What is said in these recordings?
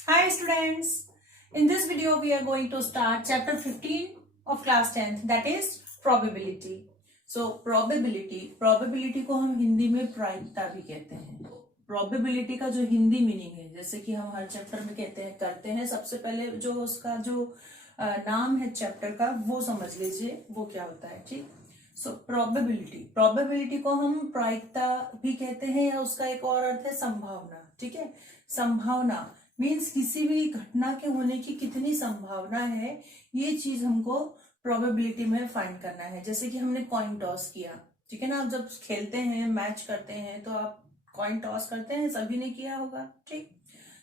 Hi students, in this video we are going to start chapter 15 of class 10th, that is probability. So probability को हम हिंदी में प्रायिकता भी कहते हैं। probability का जो हिंदी मीनिंग है, जैसे कि हम हर चैप्टर में करते हैं, सबसे पहले जो उसका जो नाम है चैप्टर का वो समझ लीजिए वो क्या होता है। ठीक, सो प्रोबेबिलिटी को हम प्रायिकता भी कहते हैं या उसका एक और अर्थ है संभावना। ठीक है, संभावना मीन्स किसी भी घटना के होने की कितनी संभावना है, ये चीज हमको प्रोबेबिलिटी में फाइंड करना है। जैसे कि हमने कॉइन टॉस किया, ठीक है ना, आप जब खेलते हैं मैच करते हैं तो आप कॉइन टॉस करते हैं, सभी ने किया होगा। ठीक,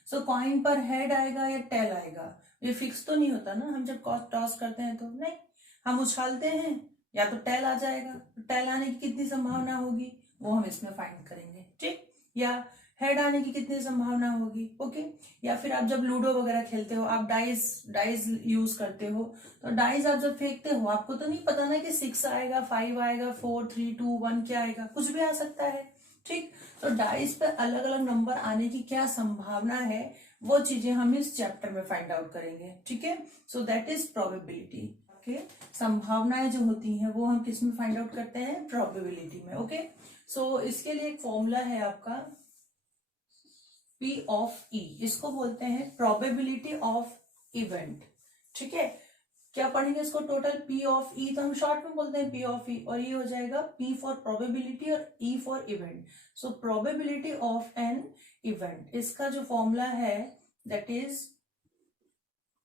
सो कॉइन पर हेड आएगा या टेल आएगा, ये फिक्स तो नहीं होता ना। हम जब टॉस करते हैं तो नहीं, हम उछालते हैं, या तो टेल आ जाएगा, टेल आने की कितनी संभावना होगी वो हम इसमें फाइंड करेंगे। ठीक, या हेड आने की कितनी संभावना होगी। ओके, या फिर आप जब लूडो वगैरह खेलते हो, आप डाइस यूज करते हो, तो डाइस आप जब फेंकते हो आपको तो नहीं पता ना कि 6 आएगा, 5 आएगा, 4 3 2 1 क्या आएगा, कुछ भी आ सकता है। ठीक, तो डाइस पे अलग अलग नंबर आने की क्या संभावना है वो चीजें हम इस चैप्टर में फाइंड आउट करेंगे। ठीक है, so that is probability. Okay, संभावनाएं जो होती हैं वो हम किस में फाइंड आउट करते हैं, प्रोबेबिलिटी में। ओके, सो इसके लिए एक फॉर्मूला है आपका P ऑफ E, इसको बोलते हैं प्रोबेबिलिटी ऑफ इवेंट। ठीक है, क्या पढ़ेंगे इसको, टोटल P ऑफ E, तो हम शॉर्ट में बोलते हैं P ऑफ E, और ये हो जाएगा P फॉर प्रोबेबिलिटी और E for event. So probability of an event, इसका जो फॉर्मूला है दैट इज,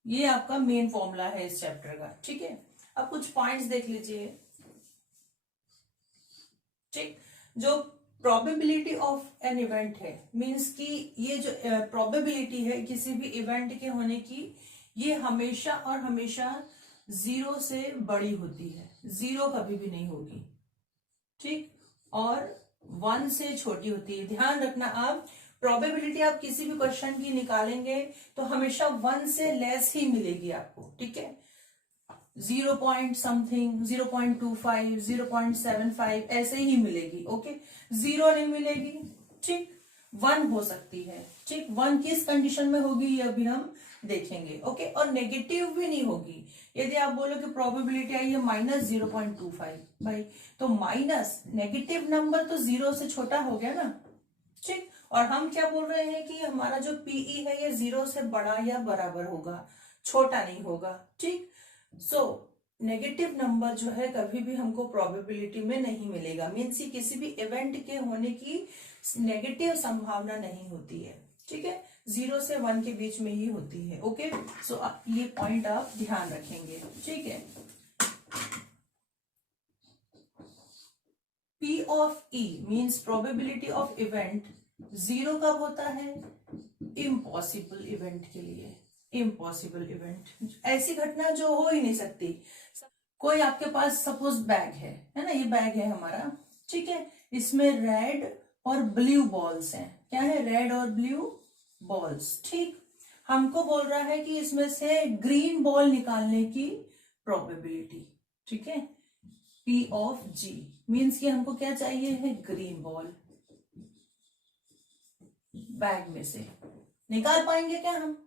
ये आपका मेन फॉर्मूला है इस चैप्टर का। ठीक है, अब कुछ पॉइंट्स देख लीजिए। ठीक, जो प्रोबेबिलिटी ऑफ एन इवेंट है मींस कि ये जो प्रोबेबिलिटी है किसी भी इवेंट के होने की, ये हमेशा और हमेशा 0 से बड़ी होती है, 0 कभी भी नहीं होगी। ठीक, और 1 से छोटी होती है। ध्यान रखना, आप प्रोबेबिलिटी आप किसी भी क्वेश्चन की निकालेंगे तो हमेशा 1 से लेस ही मिलेगी आपको। ठीक है, 0 पॉइंट समथिंग, 0.25, 0.75 ऐसे ही मिलेगी। ओके, 0 नहीं मिलेगी। ठीक, 1 हो सकती है। ठीक, 1 किस कंडीशन में होगी ये अभी हम देखेंगे। ओके, और नेगेटिव भी नहीं होगी। यदि आप बोलो कि प्रोबेबिलिटी आई है -0.25, भाई तो माइनस नेगेटिव नंबर तो 0 से छोटा हो गया ना। ठीक, और हम क्या बोल रहे हैं कि हमारा जो पीई है ये 0 से बड़ा या बराबर होगा, छोटा नहीं होगा। ठीक, सो नेगेटिव नंबर जो है कभी भी हमको प्रोबेबिलिटी में नहीं मिलेगा, मीन्स किसी भी इवेंट के होने की नेगेटिव संभावना नहीं होती है। ठीक है, 0 से 1 के बीच में ही होती है। ओके, सो ये पॉइंट आप ध्यान रखेंगे। ठीक है, P of E means probability of event 0 कब होता है, इम्पॉसिबल इवेंट के लिए। इम्पॉसिबल इवेंट, ऐसी घटना जो हो ही नहीं सकती। कोई आपके पास सपोज बैग है ना, ये बैग है हमारा। ठीक है, इसमें रेड और ब्लू बॉल्स हैं। क्या है, रेड और ब्लू बॉल्स। ठीक, हमको बोल रहा है कि इसमें से ग्रीन बॉल निकालने की प्रोबेबिलिटी। ठीक है, P ऑफ G मीन्स कि हमको क्या चाहिए है, ग्रीन बॉल। बैग में से निकाल पाएंगे क्या हम,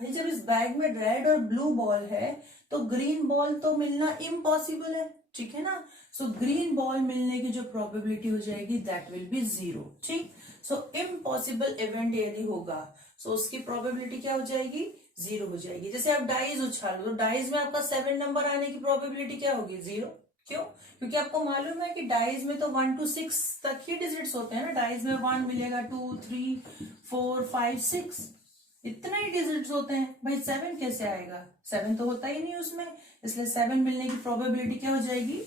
भाई जब इस बैग में रेड और ब्लू बॉल है तो ग्रीन बॉल तो मिलना इम्पॉसिबल है। ठीक है ना, सो ग्रीन बॉल मिलने की जो प्रोबेबिलिटी हो जाएगी दैट विल बी 0। ठीक, सो इम्पॉसिबल इवेंट यदि होगा सो उसकी प्रोबेबिलिटी क्या हो जाएगी, 0 हो जाएगी। जैसे आप डाइज उछालो तो डाइज में आपका 7 नंबर आने की प्रोबेबिलिटी क्या होगी, 0। क्यों, क्योंकि आपको मालूम है कि डाइज में तो 1 to 6 तक ही डिजिट्स होते हैं ना। डाइज में 1 मिलेगा, 2 3 4 5 6 इतने ही डिजिट्स होते हैं। भाई 7 कैसे आएगा, 7 तो होता ही नहीं उसमें, इसलिए 7 मिलने की प्रोबेबिलिटी क्या हो जाएगी,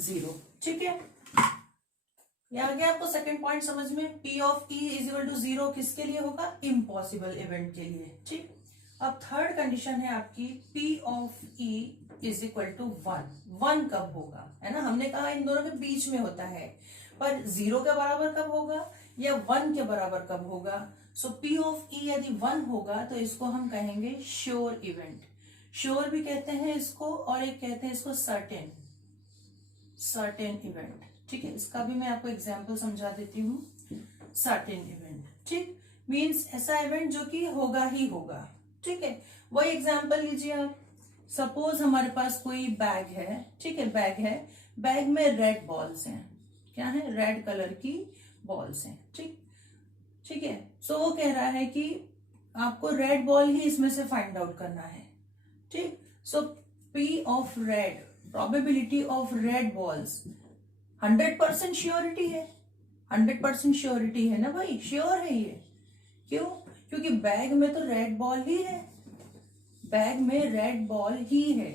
0। ठीक है, ये आ गया आपको सेकंड पॉइंट समझ में। P of E is equal to 0 किसके लिए होगा, इम्पॉसिबल इवेंट के लिए। ठीक, अब थर्ड कंडीशन है आपकी P of E is equal to 1। 1 कब होगा, है ना, हमने कहा इन दोनों के बीच में होता है, पर 0 के बराबर कब होगा या 1 के बराबर कब होगा। सो P ऑफ E यदि 1 होगा तो इसको हम कहेंगे श्योर इवेंट। श्योर भी कहते हैं इसको, और एक कहते हैं इसको सर्टेन इवेंट। ठीक है, इसका भी मैं आपको एग्जाम्पल समझा देती हूँ। सर्टेन इवेंट, ठीक, मीन्स ऐसा इवेंट जो कि होगा ही होगा, ठीक है। वही एग्जाम्पल लीजिए आप, सपोज हमारे पास कोई बैग है, ठीक है, बैग है, बैग में रेड बॉल्स हैं, क्या है, रेड कलर की बॉल्स हैं, ठीक, ठीक है। सो वो कह रहा है कि आपको रेड बॉल ही इसमें से फाइंड आउट करना है, ठीक। So P of red, probability of red balls, 100% surety है, 100% श्योरिटी है ना भाई, श्योर है ये, क्यों, क्योंकि बैग में तो रेड बॉल ही है, बैग में रेड बॉल ही है,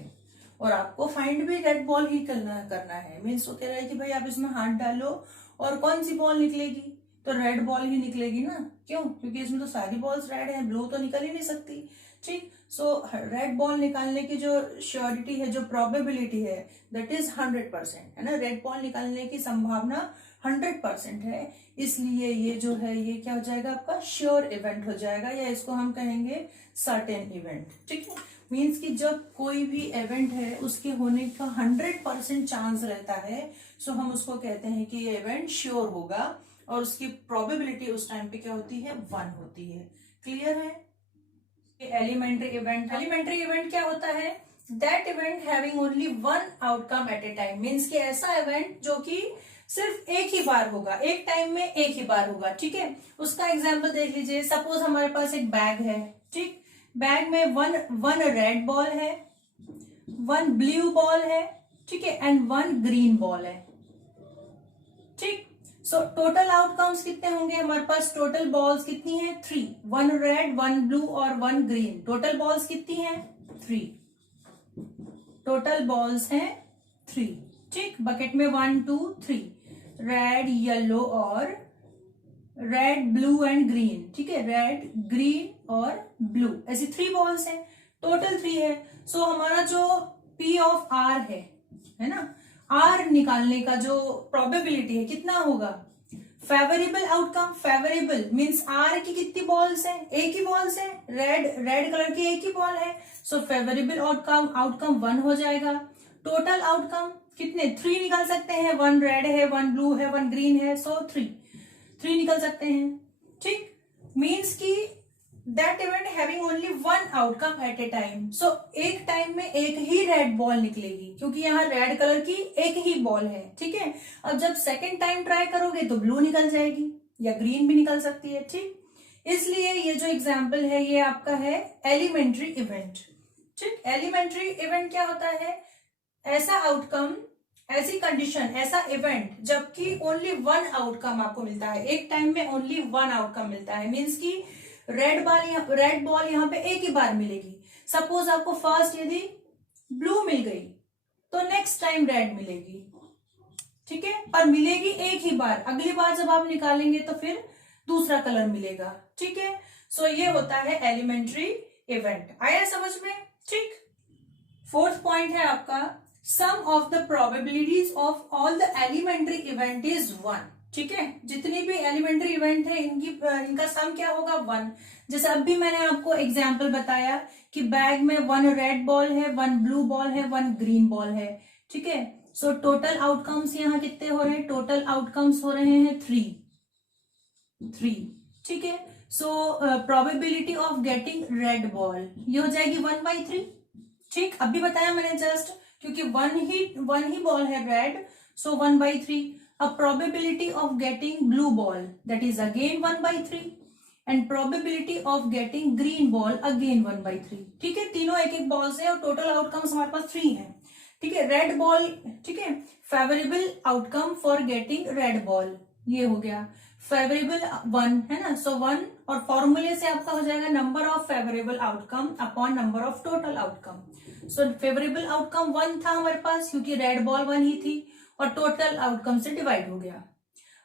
और आपको फाइंड भी रेड बॉल ही करना है। मीन्स वो कह रहा है कि भाई आप इसमें हाथ डालो और कौन सी बॉल निकलेगी, तो रेड बॉल ही निकलेगी ना, क्यों, क्योंकि इसमें तो सारी बॉल्स रेड है, ब्लू तो निकल ही नहीं सकती, ठीक। सो रेड बॉल निकालने की जो श्योरिटी है, जो प्रोबेबिलिटी है, दैट इज 100%, है ना, रेड बॉल निकालने की संभावना 100% है, इसलिए ये जो है ये क्या हो जाएगा आपका श्योर इवेंट हो जाएगा, या इसको हम कहेंगे सर्टेन इवेंट, ठीक है। मीन्स कि जब कोई भी इवेंट है उसके होने का 100% चांस रहता है, सो हम उसको कहते हैं कि ये इवेंट श्योर होगा, और उसकी प्रोबेबिलिटी उस टाइम पे क्या होती है, 1 होती है। क्लियर है। एलिमेंट्री इवेंट, एलिमेंट्री इवेंट क्या होता है, that event having only one outcome at a time, means कि ऐसा इवेंट जो कि सिर्फ एक ही बार होगा, एक टाइम में एक ही बार होगा, ठीक है। उसका एग्जाम्पल देख लीजिए, सपोज हमारे पास एक बैग है, ठीक, बैग में वन रेड बॉल है, 1 ब्लू बॉल है, ठीक है, एंड 1 ग्रीन बॉल है, ठीक। सो टोटल आउटकम्स कितने होंगे हमारे पास, टोटल बॉल्स कितनी है, 3, 1 रेड 1 ब्लू और 1 ग्रीन, टोटल बॉल्स कितनी है, 3, टोटल बॉल्स हैं 3, ठीक। बकेट में 1 2 3, रेड येलो और रेड ब्लू एंड ग्रीन, ठीक है, रेड ग्रीन और ब्लू, ऐसी 3 बॉल्स हैं, टोटल 3 है। सो हमारा जो P ऑफ R है ना, R निकालने का जो प्रोबेबिलिटी है कितना होगा, favourable outcome, favourable means R की कितनी बॉल्स हैं, एक ही बॉल्स हैं, रेड कलर की एक ही बॉल है, सो फेवरेबल आउटकम 1 हो जाएगा। टोटल आउटकम कितने, 3 निकाल सकते हैं, 1 रेड है 1 ब्लू है 1 ग्रीन है, सो 3 निकल सकते हैं, ठीक। मीन्स की that event having only 1 outcome at a time, so एक टाइम में एक ही रेड बॉल निकलेगी, क्योंकि यहाँ रेड कलर की एक ही बॉल है, ठीक है। अब जब सेकेंड टाइम ट्राई करोगे तो ब्लू निकल जाएगी या ग्रीन भी निकल सकती है, ठीक। इसलिए ये जो एग्जाम्पल है ये आपका है एलिमेंट्री इवेंट, ठीक। एलिमेंट्री इवेंट क्या होता है, ऐसा आउटकम, ऐसी कंडीशन, ऐसा इवेंट जबकि ओनली 1 आउटकम आपको मिलता है, एक टाइम में ओनली 1 आउटकम मिलता है, मीन्स की रेड बॉल यहाँ पे एक ही बार मिलेगी। सपोज आपको फर्स्ट यदि ब्लू मिल गई तो नेक्स्ट टाइम रेड मिलेगी, ठीक है, पर मिलेगी एक ही बार, अगली बार जब आप निकालेंगे तो फिर दूसरा कलर मिलेगा, ठीक है। सो ये होता है एलिमेंट्री इवेंट, आया समझ में, ठीक। 4th पॉइंट है आपका, sum of the probabilities of all the elementary event is 1, ठीक है। जितनी भी एलिमेंट्री इवेंट है इनका सम क्या होगा, 1। जैसे अभी मैंने आपको एग्जाम्पल बताया कि बैग में 1 रेड बॉल है 1 ब्लू बॉल है 1 ग्रीन बॉल है, ठीक है। सो टोटल आउटकम्स यहाँ कितने हो रहे हैं, टोटल आउटकम्स हो रहे हैं 3, ठीक है। सो probability of getting red ball ये हो जाएगी 1/3, ठीक। अभी बताया मैंने जस्ट, क्योंकि 1 ही बॉल है रेड, सो 1/3। अब probability of getting blue ball that is again 1/3, and probability of getting green ball again 1/3, ठीक है। तीनों एक एक बॉल से और टोटल आउटकम्स हमारे पास 3 है, ठीक है। रेड बॉल, ठीक है, favourable outcome for getting red ball ये हो गया, फेवरेबल 1 है ना, सो 1, और फॉर्मूले से आपका हो जाएगा number of favourable outcome upon number of total outcome. So favourable outcome 1 था हमारे पास क्योंकि रेड बॉल 1 ही थी, और टोटल आउटकम से डिवाइड हो गया।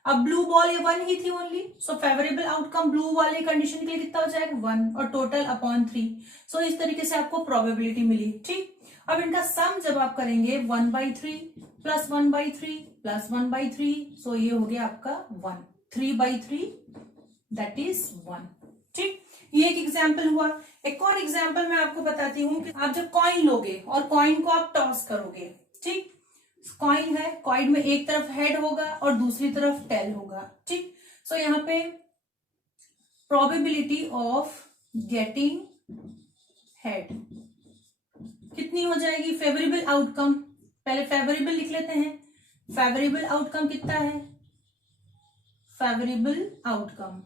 अब ब्लू बॉल ये 1 ही थी only, so favourable outcome blue वाले कंडीशन के लिए कितना हो जाएगा 1, और टोटल अपॉन 3। सो इस तरीके से आपको प्रोबेबिलिटी मिली, ठीक। अब इनका सम जब आप करेंगे 1/3 प्लस 1/3 प्लस 1/3, सो ये हो गया आपका 1, 3/3 दैट इज 1, ठीक। ये एक एग्जाम्पल हुआ। एक और एग्जाम्पल मैं आपको बताती हूँ कि आप जब कॉइन लोगे और कॉइन को आप टॉस करोगे, ठीक। कॉइन है, कॉइन में एक तरफ हेड होगा और दूसरी तरफ टेल होगा, ठीक। सो यहाँ पे प्रोबेबिलिटी ऑफ गेटिंग हेड कितनी हो जाएगी? फेवरेबल आउटकम, पहले फेवरेबल लिख लेते हैं। फेवरेबल आउटकम कितना है? फेवरेबल आउटकम,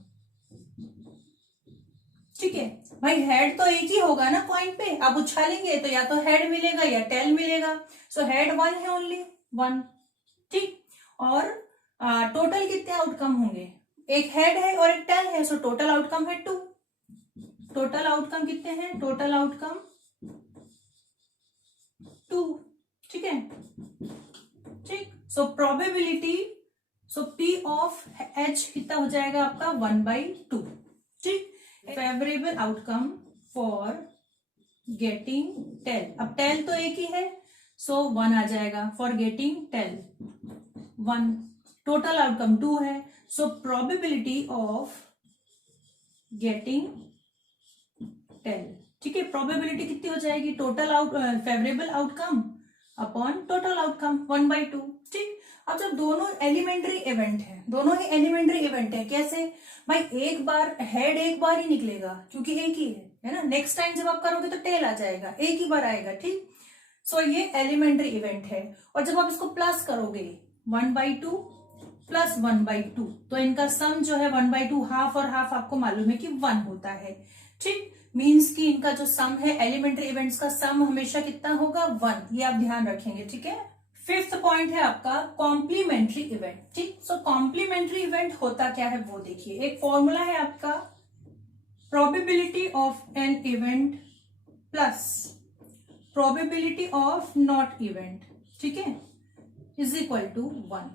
ठीक है भाई। हेड तो एक ही होगा ना कॉइन पे, आप उछालेंगे तो या तो हेड मिलेगा या टेल मिलेगा। सो हेड 1 है, ओनली 1, ठीक। और टोटल कितने आउटकम होंगे? एक हेड है और एक टेल है, सो टोटल आउटकम है 2। टोटल आउटकम कितने हैं? टोटल आउटकम 2, ठीक है, ठीक। So probability, so P of H कितना हो जाएगा आपका? 1/2, ठीक। Favourable outcome for getting tail, अब टेल तो एक ही है, सो 1 आ जाएगा। For getting tail 1, total outcome 2 है, सो प्रोबेबिलिटी ऑफ गेटिंग टेल, ठीक है। प्रोबेबिलिटी कितनी हो जाएगी? Total favourable outcome upon total outcome 1/2, ठीक। अब जब दोनों एलिमेंट्री इवेंट है, दोनों ही एलिमेंट्री इवेंट है, कैसे भाई? एक बार हेड एक बार ही निकलेगा क्योंकि एक ही है ना। नेक्स्ट टाइम जब आप करोगे तो टेल आ जाएगा, एक ही बार आएगा, ठीक। सो ये एलिमेंट्री इवेंट है। और जब आप इसको प्लस करोगे 1/2 प्लस 1/2, तो इनका सम जो है 1/2, हाफ और हाफ आपको मालूम है कि 1 होता है, ठीक। मीन्स कि इनका जो सम है, एलिमेंट्री इवेंट्स का सम हमेशा कितना होगा? 1, ये आप ध्यान रखेंगे, ठीक है। 5th पॉइंट है आपका कॉम्प्लीमेंट्री इवेंट, ठीक। सो कॉम्प्लीमेंट्री इवेंट होता क्या है वो देखिए। एक फॉर्मूला है आपका, probability of an event plus probability of not event, ठीक है, इज इक्वल टू 1।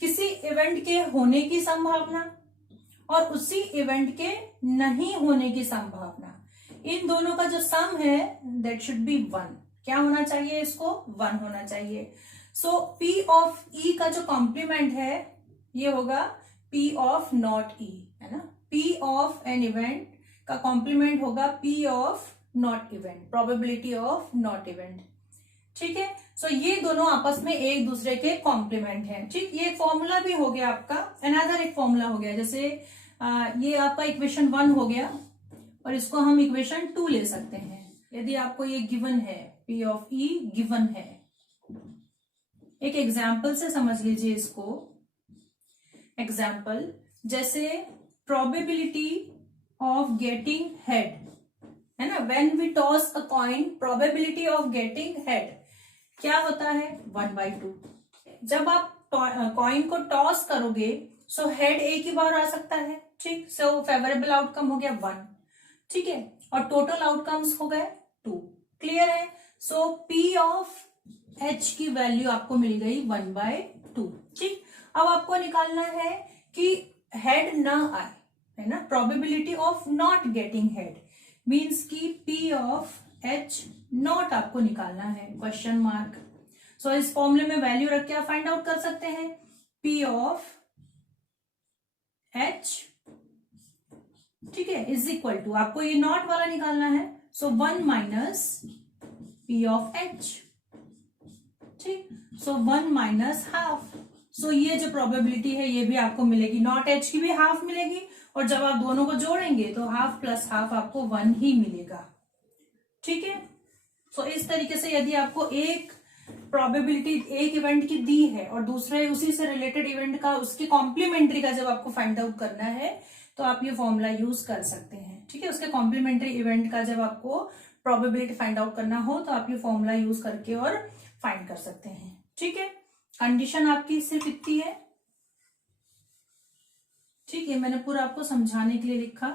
किसी इवेंट के होने की संभावना और उसी इवेंट के नहीं होने की संभावना, इन दोनों का जो सम है दैट शुड बी 1। क्या होना चाहिए? इसको 1 होना चाहिए। सो पी ऑफ ई का जो कॉम्प्लीमेंट है ये होगा पी ऑफ नॉट ई, है ना। पी ऑफ एन इवेंट का कॉम्प्लीमेंट होगा P of not event, probability of not event, ठीक है। सो ये दोनों आपस में एक दूसरे के कॉम्प्लीमेंट हैं, ठीक। ये फॉर्मूला भी हो गया आपका। अनदर एक फॉर्मूला हो गया, जैसे ये आपका इक्वेशन 1 हो गया और इसको हम इक्वेशन 2 ले सकते हैं। यदि आपको ये गिवन है, पी ऑफ ई गिवन है, एक एग्जाम्पल से समझ लीजिए इसको। एग्जाम्पल जैसे प्रोबेबिलिटी ऑफ गेटिंग हेड, है ना। When we toss a coin, probability of getting head क्या होता है? 1/2। जब आप कॉइन को टॉस करोगे सो हेड एक ही बार आ सकता है, ठीक। सो फेवरेबल आउटकम हो गया 1, ठीक है, और टोटल आउटकम्स हो गए 2। क्लियर है? सो पी ऑफ एच की वैल्यू आपको मिल गई 1/2, ठीक। अब आपको निकालना है कि हेड ना आए, है ना। Probability of not getting head means की पी ऑफ एच नॉट आपको निकालना है, क्वेश्चन मार्क। सो इस फॉर्मूले में वैल्यू रख के आप फाइंड आउट कर सकते हैं पी ऑफ एच, ठीक है, इज इक्वल टू, आपको ये नॉट वाला निकालना है, सो 1 माइनस पी ऑफ एच, ठीक। सो 1 माइनस हाफ। सो ये जो प्रोबेबिलिटी है ये भी आपको मिलेगी, नॉट एच की भी हाफ मिलेगी, और जब आप दोनों को जोड़ेंगे तो हाफ प्लस हाफ आपको 1 ही मिलेगा, ठीक है। सो इस तरीके से यदि आपको एक प्रोबेबिलिटी एक इवेंट की दी है और दूसरे उसी से रिलेटेड इवेंट का, उसके कॉम्प्लीमेंट्री का जब आपको फाइंड आउट करना है तो आप ये फॉर्मूला यूज कर सकते हैं, ठीक है। उसके कॉम्प्लीमेंट्री इवेंट का जब आपको प्रोबेबिलिटी फाइंड आउट करना हो तो आप ये फॉर्मूला यूज करके और फाइंड कर सकते हैं, ठीक है। कंडीशन आपकी सिर्फ इतनी है, ठीक है, मैंने पूरा आपको समझाने के लिए लिखा,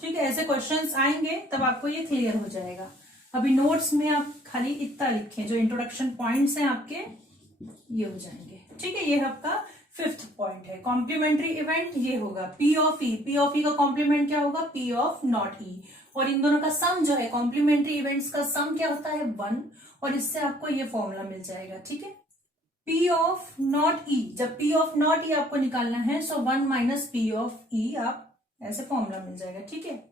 ठीक है। ऐसे क्वेश्चंस आएंगे तब आपको ये क्लियर हो जाएगा। अभी नोट्स में आप खाली इतना लिखें, जो इंट्रोडक्शन पॉइंट्स हैं आपके ये हो जाएंगे, ठीक है। ये आपका 5th पॉइंट है, कॉम्प्लीमेंट्री इवेंट ये होगा P of E. P of E का कॉम्प्लीमेंट क्या होगा? पी ऑफ नॉट ई, और इन दोनों का सम जो है, कॉम्प्लीमेंट्री इवेंट्स का सम क्या होता है? 1, और इससे आपको ये फॉर्मूला मिल जाएगा, ठीक है। पी ऑफ नॉट ई, जब पी ऑफ नॉट ई आपको निकालना है सो 1 माइनस पी ऑफ ई, आप ऐसे फॉर्मूला मिल जाएगा, ठीक है।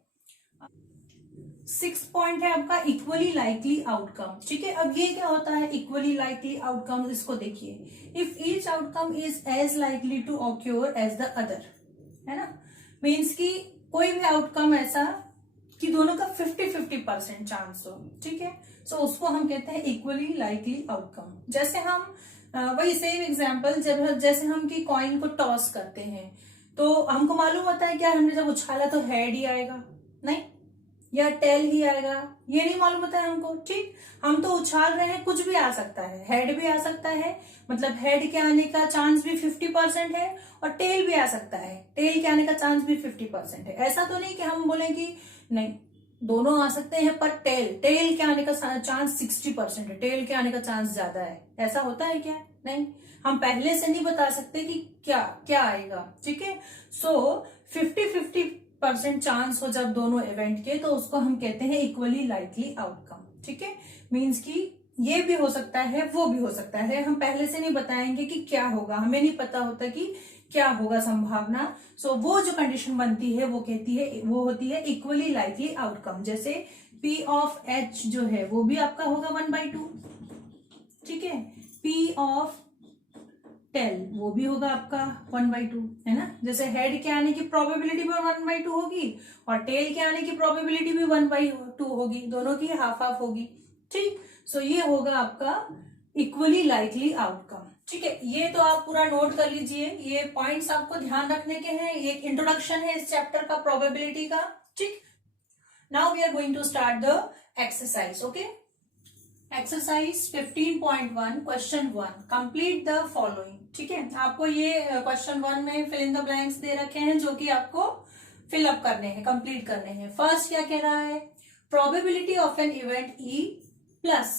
6th पॉइंट है आपका इक्वली लाइकली आउटकम, ठीक है। अब ये क्या होता है इक्वली लाइकली आउटकम? इसको देखिए, if each outcome is as likely to occur as the other, है ना। मीन्स कि कोई भी आउटकम ऐसा कि दोनों का 50-50% चांस हो, ठीक है। सो उसको हम कहते हैं इक्वली लाइकली आउटकम। जैसे हम वही सेम एग्जांपल, जब जैसे हम कि कॉइन को टॉस करते हैं तो हमको मालूम होता है क्या, हमने जब उछाला तो हेड ही आएगा, नहीं, या टेल ही आएगा, ये नहीं मालूम होता है हमको, ठीक। हम तो उछाल रहे हैं, कुछ भी आ सकता है, हेड भी आ सकता है, मतलब हेड के आने का चांस भी 50% है, और टेल भी आ सकता है, टेल के आने का चांस भी 50% है। ऐसा तो नहीं कि हम बोले कि नहीं दोनों आ सकते हैं, पर टेल के आने का चांस 60% है, टेल के आने का चांस ज्यादा है, ऐसा होता है क्या? नहीं, हम पहले से नहीं बता सकते कि क्या क्या आएगा, ठीक है। सो 50-50% चांस हो जब दोनों इवेंट के, तो उसको हम कहते हैं इक्वली लाइकली आउटकम, ठीक है। मीन्स कि ये भी हो सकता है, वो भी हो सकता है, हम पहले से नहीं बताएंगे कि क्या होगा, हमें नहीं पता होता कि क्या होगा संभावना। सो वो जो कंडीशन बनती है वो कहती है, वो होती है इक्वली लाइकली आउटकम। जैसे P ऑफ H जो है वो भी आपका होगा 1/2, ठीक है। P ऑफ टेल वो भी होगा आपका 1/2, है ना। जैसे हेड के आने की प्रोबेबिलिटी भी 1/2 होगी, और टेल के आने की प्रोबेबिलिटी भी 1/2 होगी, दोनों की हाफ हाफ होगी, ठीक। सो ये होगा आपका इक्वली लाइकली आउटकम, ठीक है। ये तो आप पूरा नोट कर लीजिए, ये पॉइंट्स आपको ध्यान रखने के हैं, ये एक इंट्रोडक्शन है इस चैप्टर का प्रोबेबिलिटी का, ठीक। Now we are going to start the exercise, okay. Exercise 15.1 question 1, complete the following, ठीक है। आपको ये क्वेश्चन 1 में फिल इन द ब्लैंक्स दे रखे हैं जो कि आपको फिलअप करने हैं, कंप्लीट करने हैं। फर्स्ट क्या कह रहा है, probability of an event E plus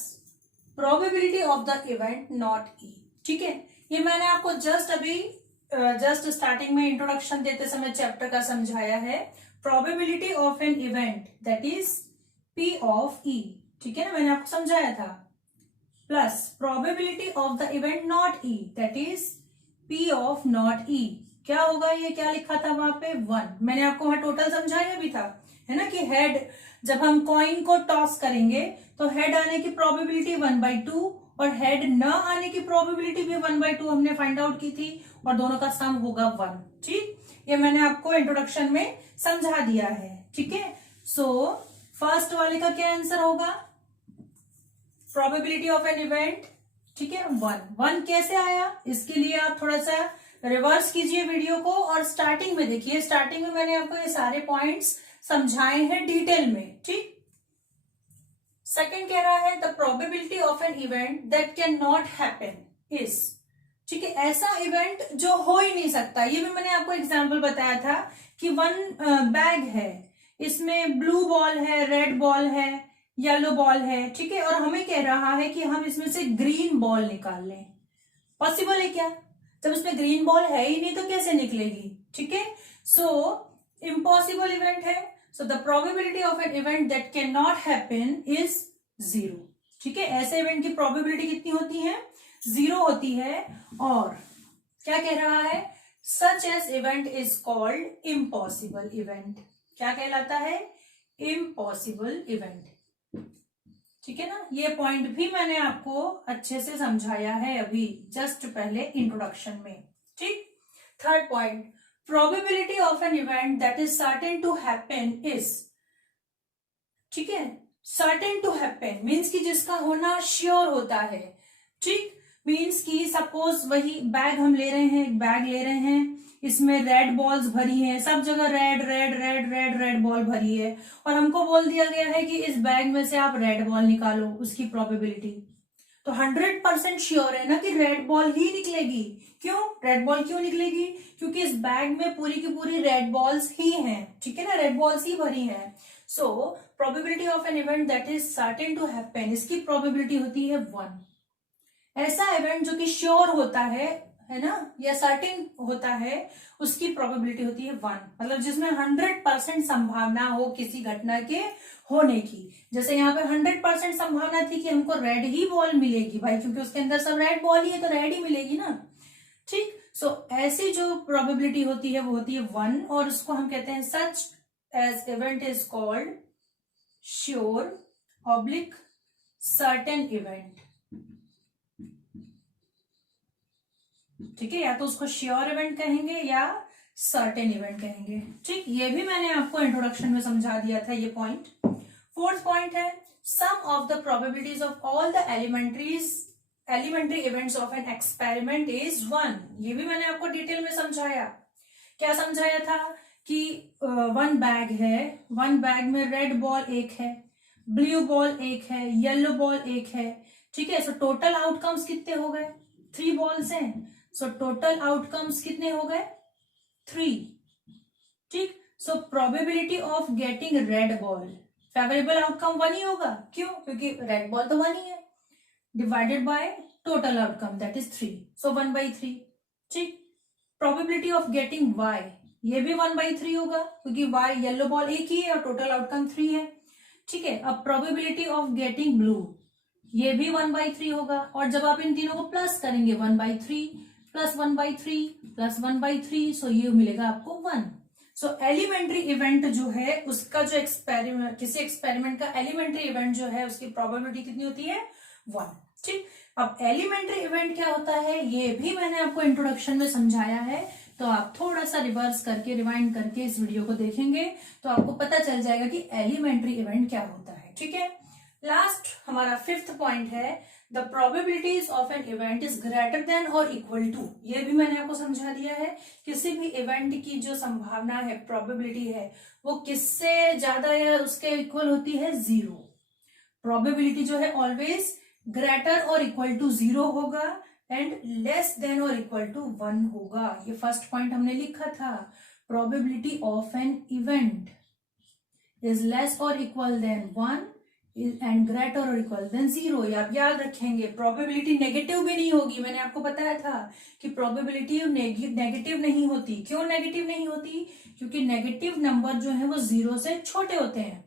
probability of the event not E, ठीक है। ये मैंने आपको जस्ट स्टार्टिंग में इंट्रोडक्शन देते समय चैप्टर का समझाया है। Probability of an event that is P of E, ठीक है ना, मैंने आपको समझाया था, plus probability of the event not E that is P of not E. क्या होगा, ये क्या लिखा था वहां पे 1, मैंने आपको वहां टोटल समझाया भी था, है ना, कि हेड जब हम कॉइन को टॉस करेंगे तो हेड आने की प्रोबेबिलिटी 1/2 और हेड न आने की प्रोबेबिलिटी भी 1/2 हमने फाइंड आउट की थी, और दोनों का सम होगा 1, ठीक। ये मैंने आपको इंट्रोडक्शन में समझा दिया है, ठीक है। सो फर्स्ट वाले का क्या आंसर होगा, प्रोबेबिलिटी ऑफ एन इवेंट, ठीक है, 1 कैसे आया, इसके लिए आप थोड़ा सा रिवर्स कीजिए वीडियो को और स्टार्टिंग में देखिए। स्टार्टिंग में मैंने आपको ये सारे पॉइंट्स समझाए हैं डिटेल में, ठीक। सेकंड कह रहा है the probability of an event that can not happen is, ठीक है, ऐसा इवेंट जो हो ही नहीं सकता। ये भी मैंने आपको एग्जांपल बताया था कि 1 बैग है, इसमें ब्लू बॉल है, रेड बॉल है, येलो बॉल है, ठीक है, और हमें कह रहा है कि हम इसमें से ग्रीन बॉल निकाल लें। पॉसिबल है क्या, जब इसमें ग्रीन बॉल है ही नहीं तो कैसे निकलेगी, ठीक है। सो इम्पॉसिबल इवेंट है। So the probability of an event that can not happen is 0, ठीक है। ऐसे इवेंट की प्रोबेबिलिटी कितनी होती है, 0 होती है। और क्या कह रहा है, such as event is called impossible event. क्या कहलाता है, इम्पॉसिबल इवेंट, ठीक है ना। ये पॉइंट भी मैंने आपको अच्छे से समझाया है अभी जस्ट पहले इंट्रोडक्शन में, ठीक। Third point, probability of an event that is certain to happen is, ठीक है। सर्टेन टू हैपन मीन्स कि जिसका होना श्योर होता है, ठीक। मीन्स कि सपोज वही बैग हम ले रहे हैं, एक बैग ले रहे हैं, इसमें रेड बॉल्स भरी हैं, सब जगह red red red red red ball भरी है, और हमको बोल दिया गया है कि इस बैग में से आप रेड बॉल निकालो, उसकी प्रोबेबिलिटी तो 100% श्योर है ना कि रेड बॉल ही निकलेगी। क्यों रेड बॉल क्यों निकलेगी, क्योंकि इस बैग में पूरी की पूरी रेड बॉल्स ही हैं, ठीक है ना, रेड बॉल्स ही भरी हैं। So probability of an event that is certain to happen, इसकी प्रोबेबिलिटी होती है 1। ऐसा इवेंट जो कि श्योर होता है ना, या सर्टेन होता है, उसकी प्रोबेबिलिटी होती है 1, मतलब जिसमें 100% संभावना हो किसी घटना के होने की। जैसे यहाँ पे 100% संभावना थी कि हमको रेड ही बॉल मिलेगी भाई, क्योंकि उसके अंदर सब रेड बॉल ही है तो रेड ही मिलेगी ना, ठीक। सो ऐसी जो प्रोबेबिलिटी होती है वो होती है 1, और उसको हम कहते हैं such as event is called sure oblique certain event, ठीक है। या तो उसको श्योर इवेंट कहेंगे या सर्टेन इवेंट कहेंगे। ठीक, ये भी मैंने आपको इंट्रोडक्शन में समझा दिया था ये पॉइंट। फोर्थ पॉइंट है sum of the probabilities of all the elementary events of an experiment is 1। ये भी मैंने आपको डिटेल में समझाया। क्या समझाया था कि 1 बैग है, 1 बैग में रेड बॉल 1 है, ब्लू बॉल 1 है, येलो बॉल 1 है। ठीक है, सो टोटल आउटकम्स कितने हो गए? 3 बॉल्स हैं, सो टोटल आउटकम्स कितने हो गए? 3। ठीक, सो probability of getting red ball, favourable outcome 1 ही होगा। क्यों? क्योंकि रेड बॉल तो 1 ही है, divided by total outcome that is 3, सो 1/3। ठीक, प्रोबेबिलिटी ऑफ गेटिंग y, ये भी 1/3 होगा क्योंकि y येलो बॉल 1 ही है और टोटल आउटकम 3 है। ठीक है, अब प्रोबेबिलिटी ऑफ गेटिंग ब्लू, ये भी 1/3 होगा, और जब आप इन तीनों को प्लस करेंगे 1/3 प्लस 1/3 प्लस 1/3, सो ये मिलेगा आपको 1। सो एलिमेंट्री इवेंट जो है उसका जो एक्सपेरिमेंट, किसी एक्सपेरिमेंट का एलिमेंट्री इवेंट जो है उसकी प्रोबेबिलिटी कितनी होती है? 1। ठीक, अब एलिमेंट्री इवेंट क्या होता है ये भी मैंने आपको इंट्रोडक्शन में समझाया है, तो आप थोड़ा सा रिवर्स करके रिवाइंड करके इस वीडियो को देखेंगे तो आपको पता चल जाएगा कि एलिमेंट्री इवेंट क्या होता है। ठीक है, लास्ट हमारा 5th पॉइंट है the probabilities of an event is greater than और इक्वल टू। ये भी मैंने आपको समझा दिया है, किसी भी इवेंट की जो संभावना है, प्रोबेबिलिटी है, वो किससे ज्यादा या उसके इक्वल होती है? 0। प्रोबेबिलिटी जो है ऑलवेज ग्रेटर और इक्वल टू 0 होगा एंड लेस देन और इक्वल टू 1 होगा। ये फर्स्ट पॉइंट हमने लिखा था, probability of an event is less और इक्वल देन 1 एंड ग्रेटर और इक्वल देन 0। ये आप याद रखेंगे। प्रोबेबिलिटी नेगेटिव भी नहीं होगी, मैंने आपको बताया था कि प्रोबेबिलिटी नेगेटिव नहीं होती। क्यों नेगेटिव नहीं होती? क्योंकि नेगेटिव नंबर जो है वो 0 से छोटे होते हैं,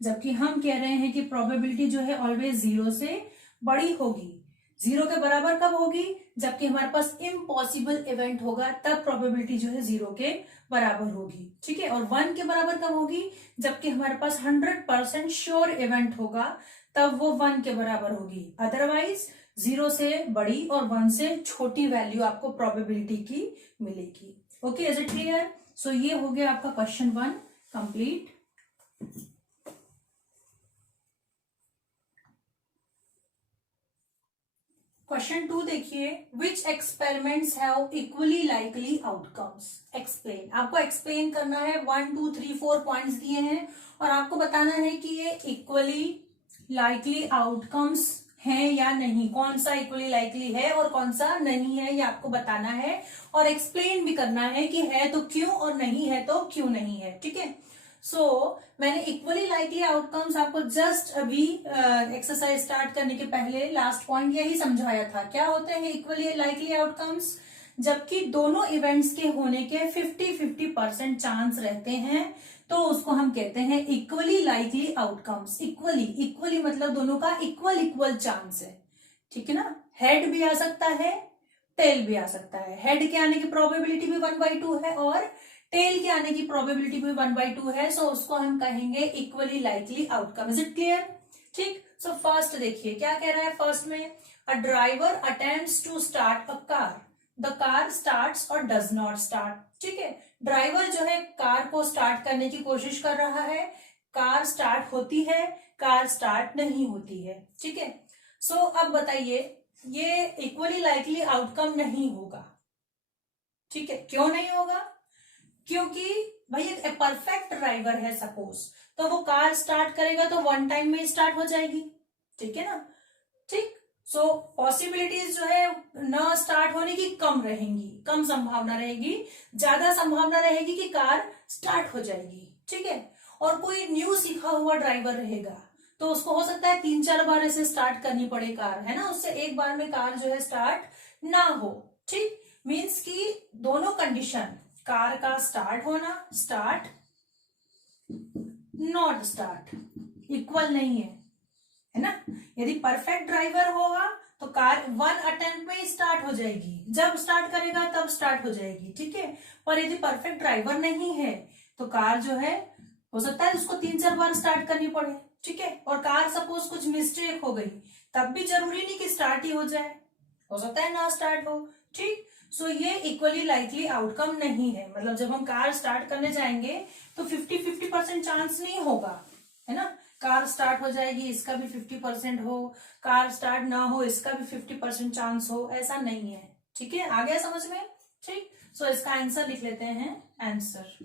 जबकि हम कह रहे हैं कि प्रोबेबिलिटी जो है ऑलवेज 0 से बड़ी होगी। 0 के बराबर कब होगी? जबकि हमारे पास इम्पॉसिबल इवेंट होगा, तब प्रोबेबिलिटी जो है 0 के बराबर होगी। ठीक है, और 1 के बराबर कब होगी? जबकि हमारे पास 100% श्योर इवेंट होगा, तब वो 1 के बराबर होगी। अदरवाइज 0 से बड़ी और 1 से छोटी वैल्यू आपको प्रोबेबिलिटी की मिलेगी। Okay, is it clear? So ये हो गया आपका क्वेश्चन 1 कंप्लीट। क्वेश्चन 2 देखिए, which experiments have equally likely outcomes? Explain, आपको एक्सप्लेन करना है। 1 2 3 4 पॉइंट्स दिए हैं और आपको बताना है कि ये इक्वली लाइकली आउटकम्स हैं या नहीं, कौन सा इक्वली लाइकली है और कौन सा नहीं है, ये आपको बताना है और एक्सप्लेन भी करना है कि है तो क्यों और नहीं है तो क्यों नहीं है। ठीक है, सो मैंने इक्वली लाइकली आउटकम्स आपको जस्ट अभी एक्सरसाइज स्टार्ट करने के पहले लास्ट पॉइंट यही समझाया था। क्या होते हैं इक्वली लाइकली आउटकम्स? जबकि दोनों इवेंट्स के होने के 50-50% चांस रहते हैं तो उसको हम कहते हैं इक्वली लाइकली आउटकम्स। इक्वली मतलब दोनों का इक्वल चांस है। ठीक है ना, हेड भी आ सकता है, टेल भी आ सकता है। हेड के आने की प्रोबेबिलिटी भी 1/2 है और टेल के आने की प्रोबेबिलिटी भी 1/2 है, सो उसको हम कहेंगे equally likely outcome. Is it clear? ठीक, सो फर्स्ट देखिए क्या कह रहा है। फर्स्ट में a driver attempts to start a car, the car starts और डज नॉट स्टार्ट। ठीक है, ड्राइवर जो है कार को स्टार्ट करने की कोशिश कर रहा है, कार स्टार्ट होती है, कार स्टार्ट नहीं होती है। ठीक है, सो अब बताइए ये इक्वली लाइकली आउटकम नहीं होगा। ठीक है, क्यों नहीं होगा? क्योंकि भाई एक परफेक्ट ड्राइवर है सपोज, तो वो कार स्टार्ट करेगा तो 1 टाइम में स्टार्ट हो जाएगी। ठीक है ना, ठीक, सो पॉसिबिलिटीज जो है न स्टार्ट होने की कम रहेंगी, कम संभावना रहेगी, ज्यादा संभावना रहेगी कि कार स्टार्ट हो जाएगी। ठीक है, और कोई न्यू सीखा हुआ ड्राइवर रहेगा तो उसको हो सकता है 3-4 बार ऐसे स्टार्ट करनी पड़े कार, है ना, उससे एक बार में कार जो है स्टार्ट ना हो। ठीक, मीन्स कि दोनों कंडीशन, कार का स्टार्ट होना, स्टार्ट नॉट स्टार्ट, इक्वल नहीं है ना। यदि परफेक्ट ड्राइवर होगा तो कार 1 अटेम्प्ट में ही स्टार्ट हो जाएगी, जब स्टार्ट करेगा तब स्टार्ट हो जाएगी। ठीक है, पर यदि परफेक्ट ड्राइवर नहीं है तो कार जो है हो सकता है उसको 3-4 बार स्टार्ट करनी पड़े। ठीक है, और कार सपोज कुछ मिस्टेक हो गई तब भी जरूरी नहीं कि स्टार्ट ही हो जाए, हो सकता है ना स्टार्ट हो। ठीक, सो ये इक्वली लाइकली आउटकम नहीं है। मतलब जब हम कार स्टार्ट करने जाएंगे तो 50-50% चांस नहीं होगा, है ना। कार स्टार्ट हो जाएगी, इसका भी 50% हो, कार स्टार्ट ना हो, इसका भी 50% चांस हो, ऐसा नहीं है। ठीक है, आ गया समझ में? ठीक, सो इसका आंसर लिख लेते हैं, आंसर।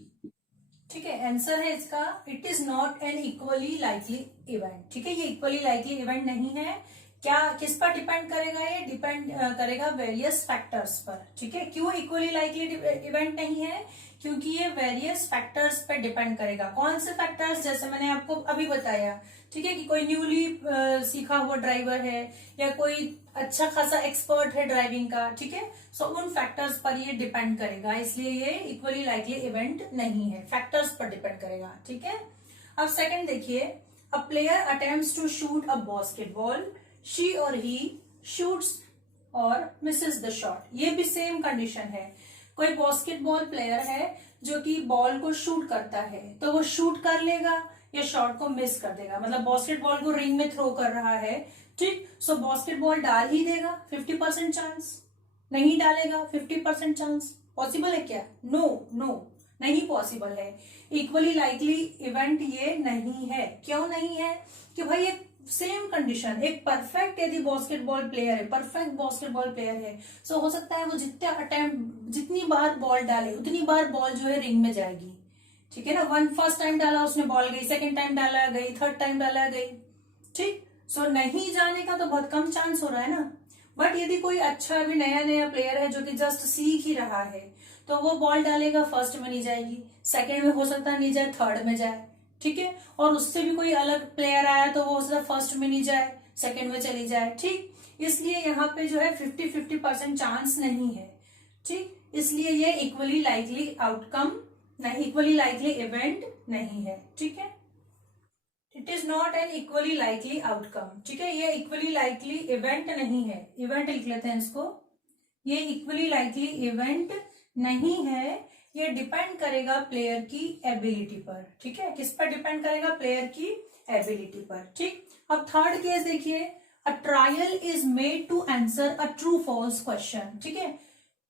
ठीक है, आंसर है इसका, it is not an equally likely event. ठीक है, ये इक्वली लाइकली इवेंट नहीं है। क्या, किस पर डिपेंड करेगा? ये डिपेंड करेगा वेरियस फैक्टर्स पर। ठीक है, क्यों इक्वली लाइकली इवेंट नहीं है? क्योंकि ये वेरियस फैक्टर्स पर डिपेंड करेगा। कौन से फैक्टर्स? जैसे मैंने आपको अभी बताया, ठीक है, कि कोई न्यूली सीखा हुआ ड्राइवर है या कोई अच्छा खासा एक्सपर्ट है ड्राइविंग का। ठीक है, सो उन फैक्टर्स पर ये डिपेंड करेगा, इसलिए ये इक्वली लाइकली इवेंट नहीं है, फैक्टर्स पर डिपेंड करेगा। ठीक है, अब सेकंड देखिए, a player attempts to shoot a basketball, she और ही शूट्स और मिसेस द शॉट। ये भी सेम कंडीशन है। कोई बास्केटबॉल प्लेयर है जो कि बॉल को शूट करता है, तो वो शूट कर लेगा या शॉट को मिस कर देगा। मतलब बास्केटबॉल को रिंग में थ्रो कर रहा है, ठीक, सो बास्केटबॉल डाल ही देगा 50% चांस, नहीं डालेगा 50% चांस। पॉसिबल है क्या? नो नो, नहीं पॉसिबल है। इक्वली लाइकली इवेंट ये नहीं है। क्यों नहीं है? कि भाई एक सेम कंडीशन, एक परफेक्ट यदि बास्केटबॉल प्लेयर है, परफेक्ट बास्केटबॉल प्लेयर है, सो हो सकता है वो जितनी बार बॉल डाले उतनी बार बॉल जो है रिंग में जाएगी। ठीक है ना, फर्स्ट टाइम डाला उसने बॉल गई, सेकंड टाइम डाला गई, थर्ड टाइम डाला गई। ठीक, सो नहीं जाने का तो बहुत कम चांस हो रहा है ना। बट यदि कोई अच्छा अभी नया नया प्लेयर है जो कि जस्ट सीख ही रहा है, तो वो बॉल डालेगा, फर्स्ट में नहीं जाएगी, सेकंड में हो सकता है नहीं जाए, थर्ड में जाए। ठीक है, और उससे भी कोई अलग प्लेयर आया तो वो हो सकता है फर्स्ट में नहीं जाए, सेकंड में चली जाए। ठीक, इसलिए यहाँ पे जो है 50-50% चांस नहीं है। ठीक, इसलिए ये इक्वली लाइकली आउटकम नहीं, इक्वली लाइकली इवेंट नहीं है। ठीक है, it is not an equally likely outcome. ठीक है, ये इक्वली लाइकली इवेंट नहीं है। इवेंट लिख लेते हैं इसको, ये इक्वली लाइकली इवेंट नहीं है। ये डिपेंड करेगा प्लेयर की एबिलिटी पर। ठीक है, किस पर डिपेंड करेगा? प्लेयर की एबिलिटी पर। ठीक, अब थर्ड केस देखिए, a trial is made to answer a true false question. ठीक है,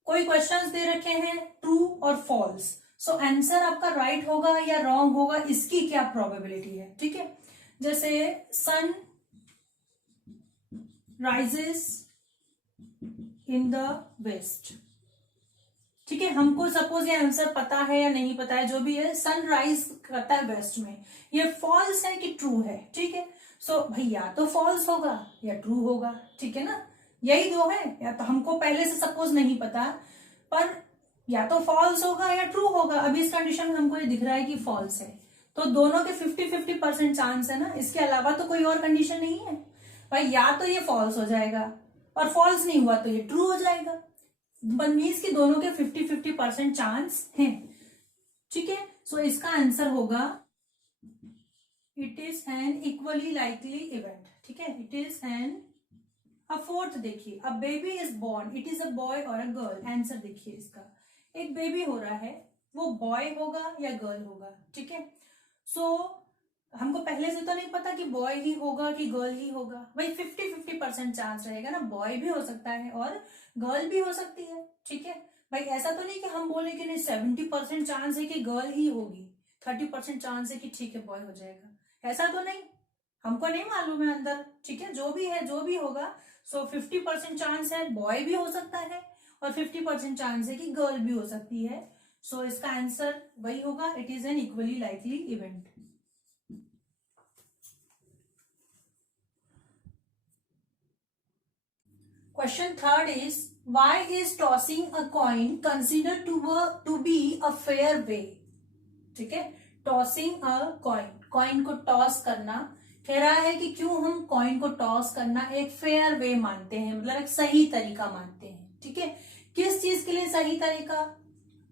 कोई क्वेश्चंस दे रखे हैं ट्रू और फॉल्स, सो आंसर आपका राइट होगा या रॉन्ग होगा, इसकी क्या प्रोबेबिलिटी है? ठीक है, जैसे sun rises in the west. ठीक है, हमको सपोज ये आंसर पता है या नहीं पता है, जो भी है, सनराइज करता है वेस्ट में, ये फॉल्स है कि ट्रू है? ठीक है, सो भाई या तो फॉल्स होगा या ट्रू होगा। ठीक है ना, यही दो है, या तो हमको पहले से सपोज नहीं पता, पर या तो फॉल्स होगा या ट्रू होगा। अभी इस कंडीशन में हमको ये दिख रहा है कि फॉल्स है, तो दोनों के 50-50% चांस है ना, इसके अलावा तो कोई और कंडीशन नहीं है भाई। या तो ये फॉल्स हो जाएगा और फॉल्स नहीं हुआ तो ये ट्रू हो जाएगा, मीन्स कि दोनों के 50-50% चांस हैं। ठीक है, सो इसका आंसर होगा, it is an equally likely event. ठीक है, इट इज एन। अब फोर्थ देखिए, a baby is born, it is a boy और अ गर्ल। आंसर देखिए इसका, एक बेबी हो रहा है, वो बॉय होगा या गर्ल होगा? ठीक है, सो हमको पहले से तो नहीं पता कि बॉय ही होगा कि गर्ल ही होगा। भाई 50-50% चांस रहेगा ना, बॉय भी हो सकता है और गर्ल भी हो सकती है। ठीक है भाई, ऐसा तो नहीं कि हम बोले कि नहीं 70% चांस है कि गर्ल ही होगी, 30% चांस है कि ठीक है बॉय हो जाएगा, ऐसा तो नहीं, हमको नहीं मालूम है अंदर। ठीक है, जो भी है जो भी होगा, सो 50% चांस है बॉय भी हो सकता है और 50% चांस है कि गर्ल भी हो सकती है। सो इसका आंसर वही होगा, it is an equally likely event. Question third is, why is tossing a coin considered to be a fair way? ठीक है, टॉसिंग अ कॉइन, कॉइन को टॉस करना, कह रहा है कि क्यों हम कॉइन को टॉस करना एक फेयर वे मानते हैं, मतलब एक सही तरीका मानते हैं। ठीक है, किस चीज के लिए सही तरीका?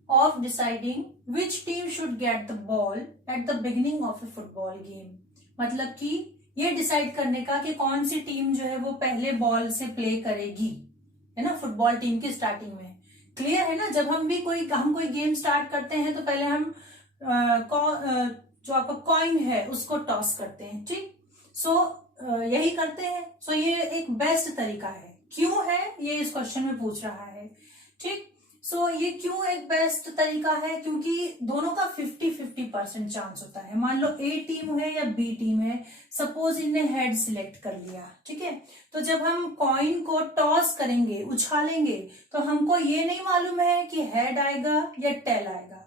Of deciding which team should get the ball at the beginning of A football game. मतलब कि ये डिसाइड करने का कि कौन सी टीम जो है वो पहले बॉल से प्ले करेगी, है ना, फुटबॉल टीम की स्टार्टिंग में। क्लियर है ना, जब हम कोई गेम स्टार्ट करते हैं तो पहले हम जो आपका कॉइन है उसको टॉस करते हैं। ठीक, सो यही करते हैं। सो ये एक बेस्ट तरीका है। क्यों है ये इस क्वेश्चन में पूछ रहा है। ठीक, सो ये क्यों एक बेस्ट तरीका है, क्योंकि दोनों का 50-50% चांस होता है। मान लो ए टीम है या बी टीम है, सपोज इनने हेड सिलेक्ट कर लिया, ठीक है, तो जब हम कॉइन को टॉस करेंगे, उछालेंगे, तो हमको ये नहीं मालूम है कि हेड आएगा या टेल आएगा,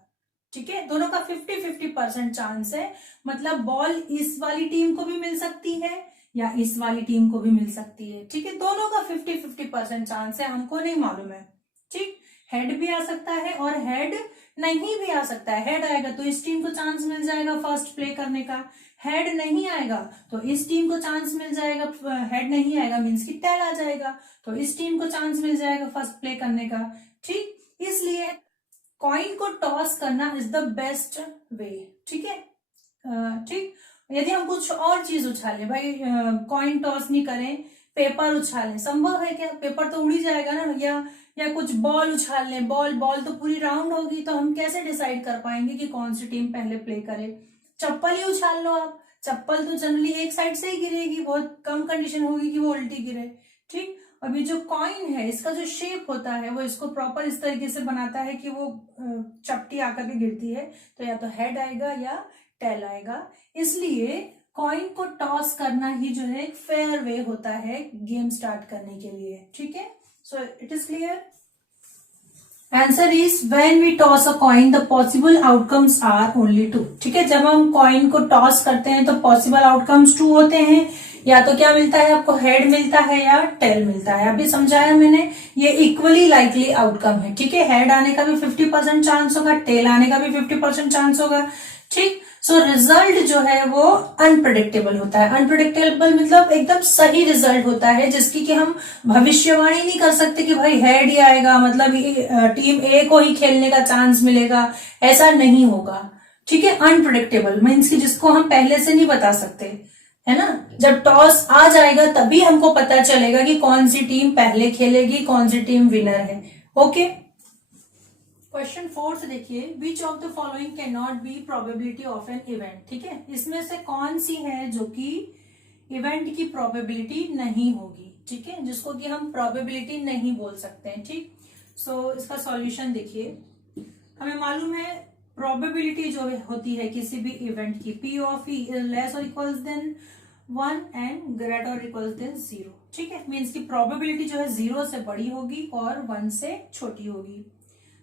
ठीक है। दोनों का 50-50% चांस है, मतलब बॉल इस वाली टीम को भी मिल सकती है या इस वाली टीम को भी मिल सकती है, ठीक है। दोनों का 50-50% चांस है, हमको नहीं मालूम है, ठीक। हेड भी आ सकता है और हेड नहीं भी आ सकता है। हेड आएगा तो इस टीम को चांस मिल जाएगा फर्स्ट प्ले करने का, हेड नहीं आएगा तो इस टीम को चांस मिल जाएगा, हेड नहीं आएगा मीन्स कि टेल आ जाएगा तो इस टीम को चांस मिल जाएगा फर्स्ट प्ले करने का, ठीक। इसलिए कॉइन को टॉस करना इज द बेस्ट वे, ठीक है, ठीक। यदि हम कुछ और चीज उछालें, भाई कॉइन टॉस नहीं करें, पेपर उछालें, संभव है क्या? पेपर तो उड़ ही जाएगा ना, या कुछ बॉल उछाल लें, बॉल तो पूरी राउंड होगी, तो हम कैसे डिसाइड कर पाएंगे कि कौन सी टीम पहले प्ले करे? चप्पल ही उछाल लो आप, चप्पल तो जनरली एक साइड से ही गिरेगी, बहुत कम कंडीशन होगी कि वो उल्टी गिरे, ठीक। अभी जो कॉइन है, इसका जो शेप होता है वो इसको प्रॉपर इस तरीके से बनाता है कि वो चपटी आकर के गिरती है, तो या तो हेड आएगा या टेल आएगा। इसलिए कॉइन को टॉस करना ही जो है एक फेयर वे होता है गेम स्टार्ट करने के लिए, ठीक है। So it is clear. Answer is when we toss a coin the possible outcomes are only 2, ठीक है। जब हम कॉइन को टॉस करते हैं तो पॉसिबल आउटकम्स 2 होते हैं, या तो क्या मिलता है आपको, हेड मिलता है या टेल मिलता है। अभी समझाया मैंने, ये इक्वली लाइकली आउटकम है, ठीक है। हेड आने का भी 50% चांस होगा, टेल आने का भी 50% चांस होगा, ठीक। सो रिजल्ट जो है वो अनप्रेडिक्टेबल होता है। अनप्रेडिक्टेबल मतलब एकदम सही रिजल्ट होता है, जिसकी कि हम भविष्यवाणी नहीं कर सकते कि भाई हेड ही आएगा, मतलब टीम ए को ही खेलने का चांस मिलेगा, ऐसा नहीं होगा, ठीक है। अनप्रेडिक्टेबल मीन्स कि जिसको हम पहले से नहीं बता सकते, है ना। जब टॉस आ जाएगा तभी हमको पता चलेगा कि कौन सी टीम पहले खेलेगी, कौन सी टीम विनर है, ओके। क्वेश्चन 4 देखिए, विच of the following can not B probability of an event, ठीक है। इसमें से कौन सी है जो कि इवेंट की प्रोबेबिलिटी नहीं होगी, ठीक है, जिसको कि हम प्रोबेबिलिटी नहीं बोल सकते हैं, ठीक। सो इसका सॉल्यूशन देखिए, हमें मालूम है प्रोबेबिलिटी जो होती है किसी भी इवेंट की, P of E is less और इक्वल्स देन 1 एंड ग्रेटर और इक्वल्स देन 0, ठीक है। मीन्स की प्रोबेबिलिटी जो है 0 से बड़ी होगी और 1 से छोटी होगी।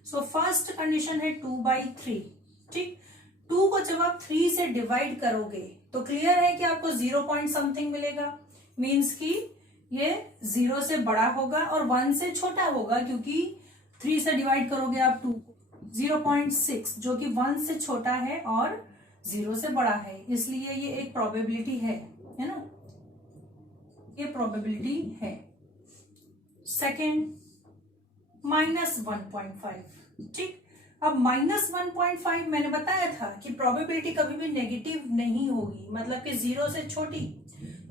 सो फर्स्ट कंडीशन है 2/3, ठीक। 2 को जब आप 3 से डिवाइड करोगे तो क्लियर है कि आपको 0 पॉइंट समथिंग मिलेगा, मीन्स कि ये 0 से बड़ा होगा और 1 से छोटा होगा, क्योंकि 3 से डिवाइड करोगे आप 2 को, 0.6 जो कि 1 से छोटा है और 0 से बड़ा है, इसलिए ये एक प्रोबेबिलिटी है ना, ये प्रोबेबिलिटी है। सेकेंड -1.5, ठीक। अब -1.5 मैंने बताया था कि प्रोबेबिलिटी कभी भी नेगेटिव नहीं होगी, मतलब कि 0 से छोटी।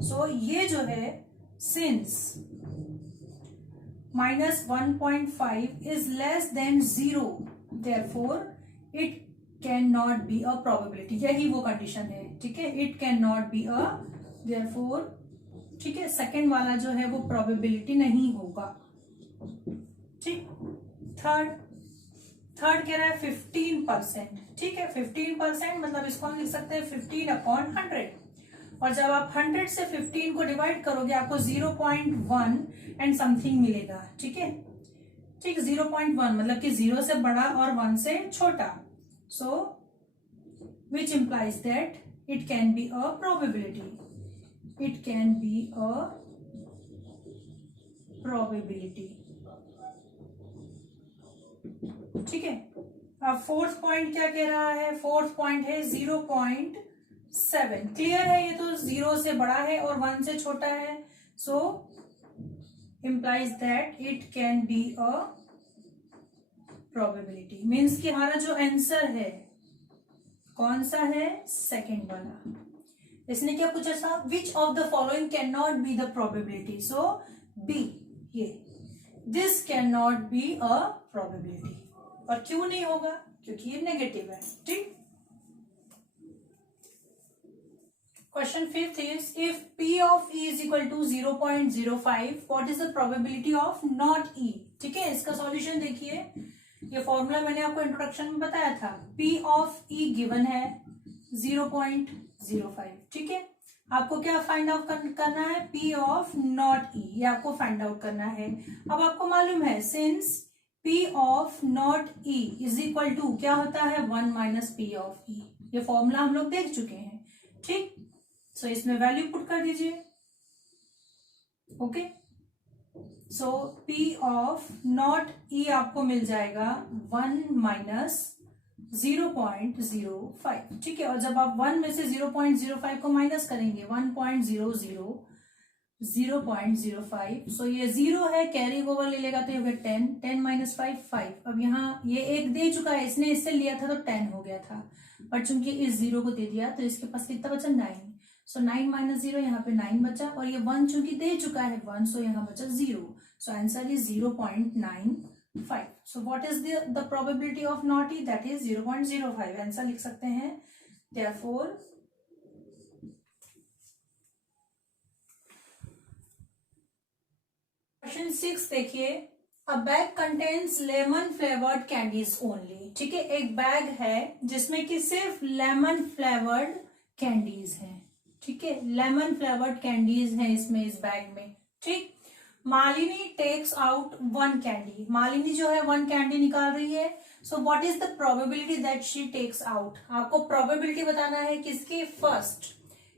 सो ये जो है since -1.5 is less than 0, therefore it cannot be a probability, यही वो कंडीशन है, ठीक है। it cannot be a, therefore, ठीक है, सेकेंड वाला जो है वो प्रोबेबिलिटी नहीं होगा, ठीक। थर्ड कह रहा है 15%, ठीक है। 15% मतलब इसको हम लिख सकते हैं 15/100, और जब आप 100 से 15 को डिवाइड करोगे आपको 0.1 एंड समथिंग मिलेगा, ठीक है, ठीक। 0.1 मतलब कि 0 से बड़ा और 1 से छोटा, so which implies that it can be a probability, it can be a probability, ठीक है। अब फोर्थ पॉइंट क्या कह रहा है, फोर्थ पॉइंट है 0.7, क्लियर है, ये तो 0 से बड़ा है और 1 से छोटा है, सो implies that it can be a probability, means कि हमारा जो आंसर है कौन सा है, सेकेंड वाला। इसने क्या पूछा था, which of the following can not be the probability, so b, ये this can not be a probability. और क्यों नहीं होगा, क्योंकि ये नेगेटिव है, ठीक। Question 5th is, if P of E is equal to 0.05, what is the probability of not E, ठीक है। इसका सॉल्यूशन देखिए, ये फॉर्मूला मैंने आपको इंट्रोडक्शन में बताया था। P ऑफ E गिवन है 0.05, ठीक है। आपको क्या फाइंड आउट करना है, P ऑफ नॉट E, ये आपको फाइंड आउट करना है। अब आपको मालूम है since P of not E is equal to क्या होता है 1 माइनस P ऑफ E, ये फॉर्मूला हम लोग देख चुके हैं, ठीक। सो इसमें वैल्यू पुट कर दीजिए, okay. So P of not E आपको मिल जाएगा 1 माइनस 0.05, ठीक है। और जब आप 1 में से 0.05 को माइनस करेंगे 0.05, सो ये 0 है, कैरी ओवर ले लेगा तो ये हो गया 10, 10 माइनस 5, 5। अब यहाँ ये एक दे चुका है, इसने इससे लिया था तो 10 हो गया था, बट चूंकि इस 0 को दे दिया तो इसके पास कितना बचा 9, सो 9 माइनस 0, यहाँ पे 9 बचा, और ये 1 चूंकि दे चुका है 1, सो यहाँ बचा 0, so answer is 0.95। So what is the probability of not E? That is 0.05, answer लिख सकते हैं। Therefore क्वेश्चन 6 देखिए, अ bag contains lemon flavoured candies only, ठीक है। एक बैग है जिसमें कि सिर्फ लेमन फ्लेवर्ड कैंडीज हैं, ठीक है। लेमन फ्लेवर्ड कैंडीज हैं इसमें, इस बैग में, ठीक। Malini takes out 1 candy, Malini जो है 1 कैंडी निकाल रही है। So what is the probability that she takes out, आपको प्रोबेबिलिटी बताना है किसकी, first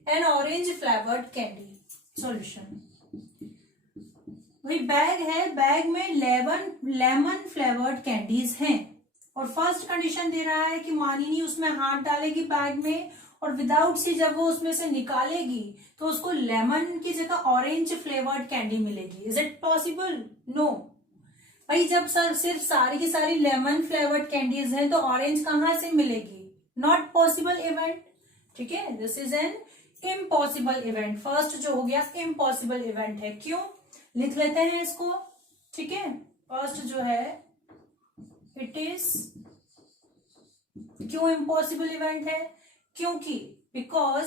an orange flavoured candy. Solution, वही बैग है, बैग में लेमन फ्लेवर्ड कैंडीज हैं, और फर्स्ट कंडीशन दे रहा है कि मालिनी उसमें हाथ डालेगी बैग में, और विदाउट सी जब वो उसमें से निकालेगी तो उसको लेमन की जगह ऑरेंज फ्लेवर्ड कैंडी मिलेगी। Is it possible? नो भाई, जब सर सिर्फ सारी की सारी लेमन फ्लेवर्ड कैंडीज हैं तो ऑरेंज कहां से मिलेगी, नॉट पॉसिबल इवेंट, ठीक है। This is an impossible event, first जो हो गया इम्पॉसिबल इवेंट है। क्यों, लिख लेते हैं इसको, ठीक है। फर्स्ट जो है इट इज, क्यों इम्पॉसिबल इवेंट है, क्योंकि because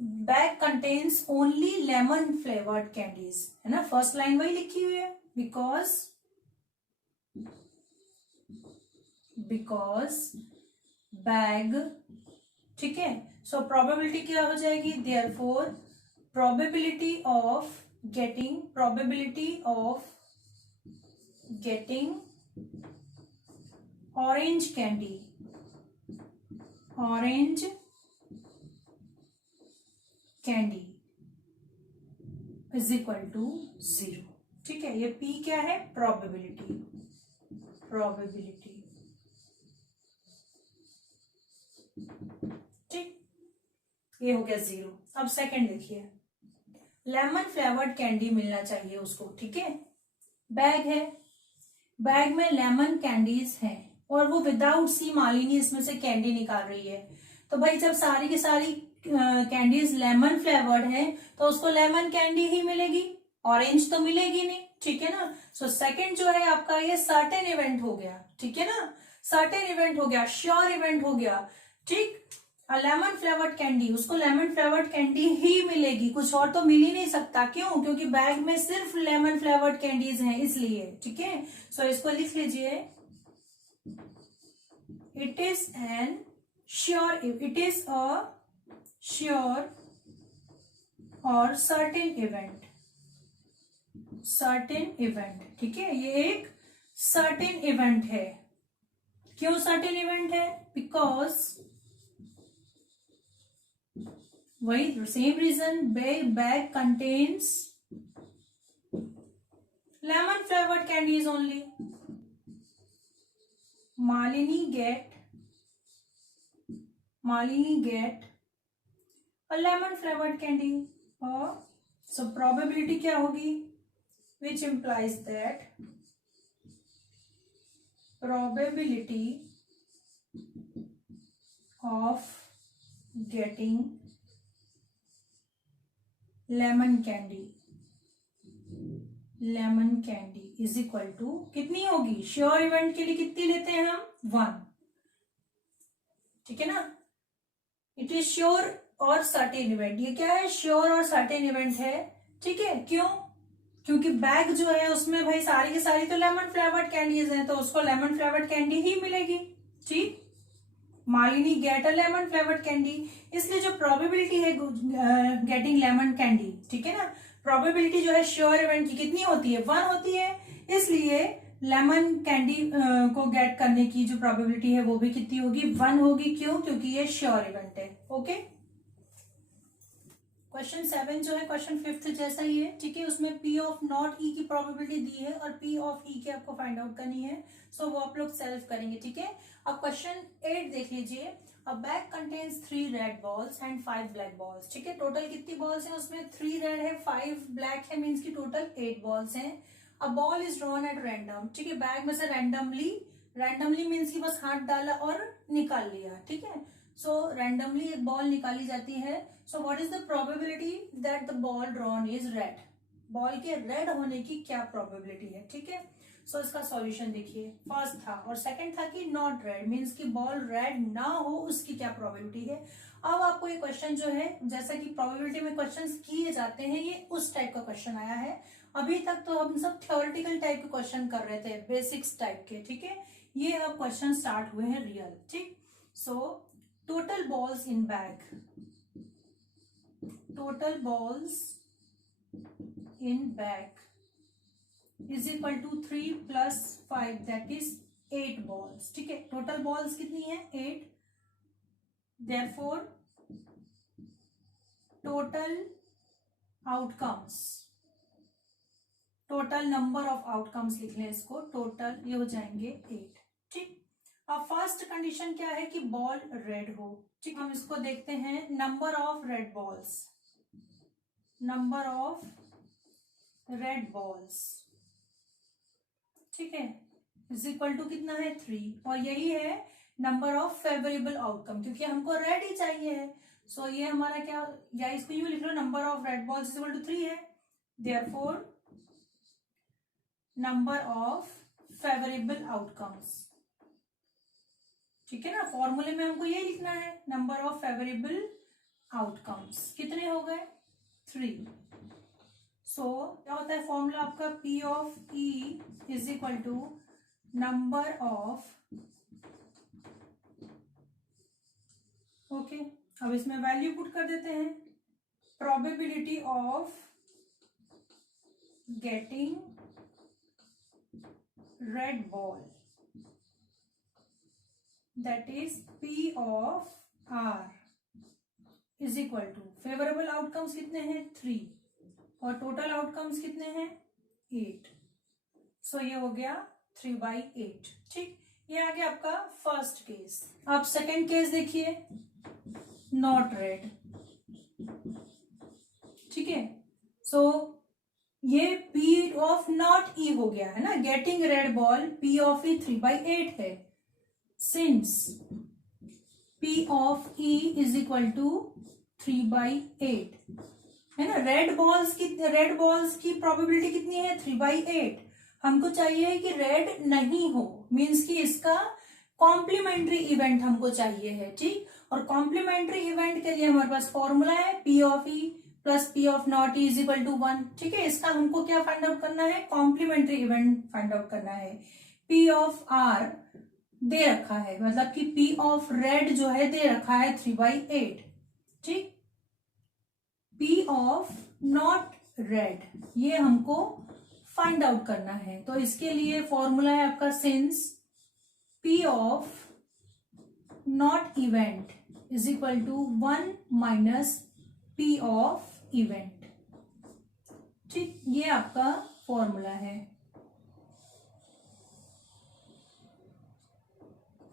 bag contains only lemon flavoured candies, है ना, फर्स्ट लाइन वही लिखी हुई है, बिकॉज बैग, ठीक है। सो प्रोबेबिलिटी क्या हो जाएगी, therefore probability of getting orange candy is equal to 0, ठीक है। ये P क्या है, प्रोबेबिलिटी, ठीक, ये हो गया 0। अब सेकंड देखिए, लेमन फ्लेवर्ड कैंडी मिलना चाहिए उसको, ठीक है। बैग है, बैग में लेमन कैंडीज हैं, और वो विदाउट सी मालिनी इसमें से कैंडी निकाल रही है, तो भाई जब सारी की सारी कैंडीज लेमन फ्लेवर्ड है तो उसको लेमन कैंडी ही मिलेगी, ऑरेंज तो मिलेगी नहीं, ठीक है ना। सो सेकंड जो है आपका ये सर्टेन इवेंट हो गया, ठीक है ना, सर्टेन इवेंट हो गया, श्योर इवेंट हो गया, ठीक। लेमन फ्लेवर्ड कैंडी, उसको लेमन फ्लेवर्ड कैंडी ही मिलेगी, कुछ और तो मिल ही नहीं सकता। क्यों, क्योंकि बैग में सिर्फ लेमन फ्लेवर्ड कैंडीज हैं इसलिए, ठीक है। सो इसको लिख लीजिए, इट इज अ श्योर और सर्टेन इवेंट, ठीक है। ये एक सर्टेन इवेंट है। क्यों सर्टेन इवेंट है, बिकॉज वही same reason, bag contains lemon flavoured candies only, Malini get a lemon flavored candy, और so probability क्या होगी, which implies that probability of getting lemon candy is equal to कितनी होगी, sure event के लिए कितनी लेते हैं हम, 1, ठीक है ना। इट इज श्योर और सर्टेन इवेंट, ये क्या है, श्योर और सर्टेन इवेंट है, ठीक है। क्यों, क्योंकि बैग जो है उसमें भाई सारी की सारी तो लेमन फ्लेवर्ड कैंडीज हैं, तो उसको लेमन फ्लेवर्ड कैंडी ही मिलेगी। ठीक, Malini get a lemon flavoured candy, इसलिए जो प्रोबेबिलिटी है गेटिंग लेमन कैंडी, ठीक है ना, प्रोबेबिलिटी जो है श्योर इवेंट की कितनी होती है, 1 होती है, इसलिए लेमन कैंडी को गेट करने की जो प्रोबेबिलिटी है वो भी कितनी होगी, 1 होगी। क्यों? क्योंकि ये श्योर इवेंट है। ओके, क्वेश्चन 7 जो है क्वेश्चन 5 जैसा ही है, ठीक है, उसमें P ऑफ नॉट E की प्रोबेबिलिटी दी है और P ऑफ E की आपको फाइंड आउट करनी है, सो वो आप लोग सेल्फ करेंगे। ठीक है, अब क्वेश्चन 8 देख लीजिए। अ bag contains 3 red balls and 5 black balls. ठीक है, टोटल कितनी बॉल्स हैं उसमें, 3 रेड है 5 ब्लैक है, मीन्स की टोटल 8 बॉल्स हैं। A ball is drawn at random. ठीक है, बैग में से रैंडमली मीन्स की बस हाथ डाला और निकाल लिया। ठीक है, सो रैंडमली एक बॉल निकाली जाती है। So what is the probability that the ball drawn is red. Ball के रेड होने की क्या प्रोबेबिलिटी है। ठीक है, सो इसका सॉल्यूशन देखिए, फर्स्ट था और सेकंड था कि नॉट रेड, मीन्स कि बॉल रेड ना हो, उसकी क्या प्रोबेबिलिटी है। अब आपको ये क्वेश्चन जो है, जैसा कि प्रोबेबिलिटी में क्वेश्चंस किए जाते हैं, ये उस टाइप का क्वेश्चन आया है। अभी तक तो हम सब थ्योरेटिकल टाइप के क्वेश्चन कर रहे थे, बेसिक्स टाइप के। ठीक है, ये अब क्वेश्चन स्टार्ट हुए हैं रियल। ठीक, so total balls in bag, total balls in bag is equal to 3 plus 5 that is 8 balls। ठीक है, टोटल बॉल्स कितनी है, 8, therefore total outcomes, total number of outcomes लिख लें इसको, टोटल ये हो जाएंगे 8। ठीक, अब फर्स्ट कंडीशन क्या है कि बॉल रेड हो। ठीक, हम इसको देखते हैं, number of red balls, number of red balls, ठीक है, इज इक्वल टू कितना है, 3, और यही है नंबर ऑफ फेवरेबल आउटकम, क्योंकि हमको रेड ही चाहिए है। सो ये हमारा क्या, या इसको यूं लिख लो, number of red balls is equal to 3 है, therefore number of favourable outcomes. ठीक है ना, फॉर्मूले में हमको ये लिखना है, नंबर ऑफ फेवरेबल आउटकम्स कितने हो गए, 3। सो क्या होता है फॉर्मूला आपका, P of E is equal to number of, okay, अब इसमें वैल्यू पुट कर देते हैं, probability of getting red ball that is P of R is equal to, favourable outcomes कितने हैं, 3, और टोटल आउटकम्स कितने हैं, 8। सो ये हो गया 3/8। ठीक, ये आ गया आपका फर्स्ट केस। अब सेकंड केस देखिए, नॉट रेड। ठीक है, सो ये P ऑफ नॉट E हो गया है ना, getting red ball P of E 3/8 है, since P of E is equal to 3/8 है ना। रेड बॉल्स की प्रोबेबिलिटी कितनी है, 3/8। हमको चाहिए कि रेड नहीं हो, मींस कि इसका कॉम्प्लीमेंट्री इवेंट हमको चाहिए है। ठीक, और कॉम्प्लीमेंट्री इवेंट के लिए हमारे पास फॉर्मूला है, P of E plus P of not E is equal to 1। ठीक है, इसका हमको क्या फाइंड आउट करना है, कॉम्प्लीमेंट्री इवेंट फाइंड आउट करना है। P ऑफ R दे रखा है, मतलब कि P ऑफ रेड जो है दे रखा है 3/8। ठीक, P ऑफ नॉट रेड ये हमको फाइंड आउट करना है, तो इसके लिए फॉर्मूला है आपका, since P of not event is equal to 1 minus P of event. ठीक, ये आपका फॉर्मूला है।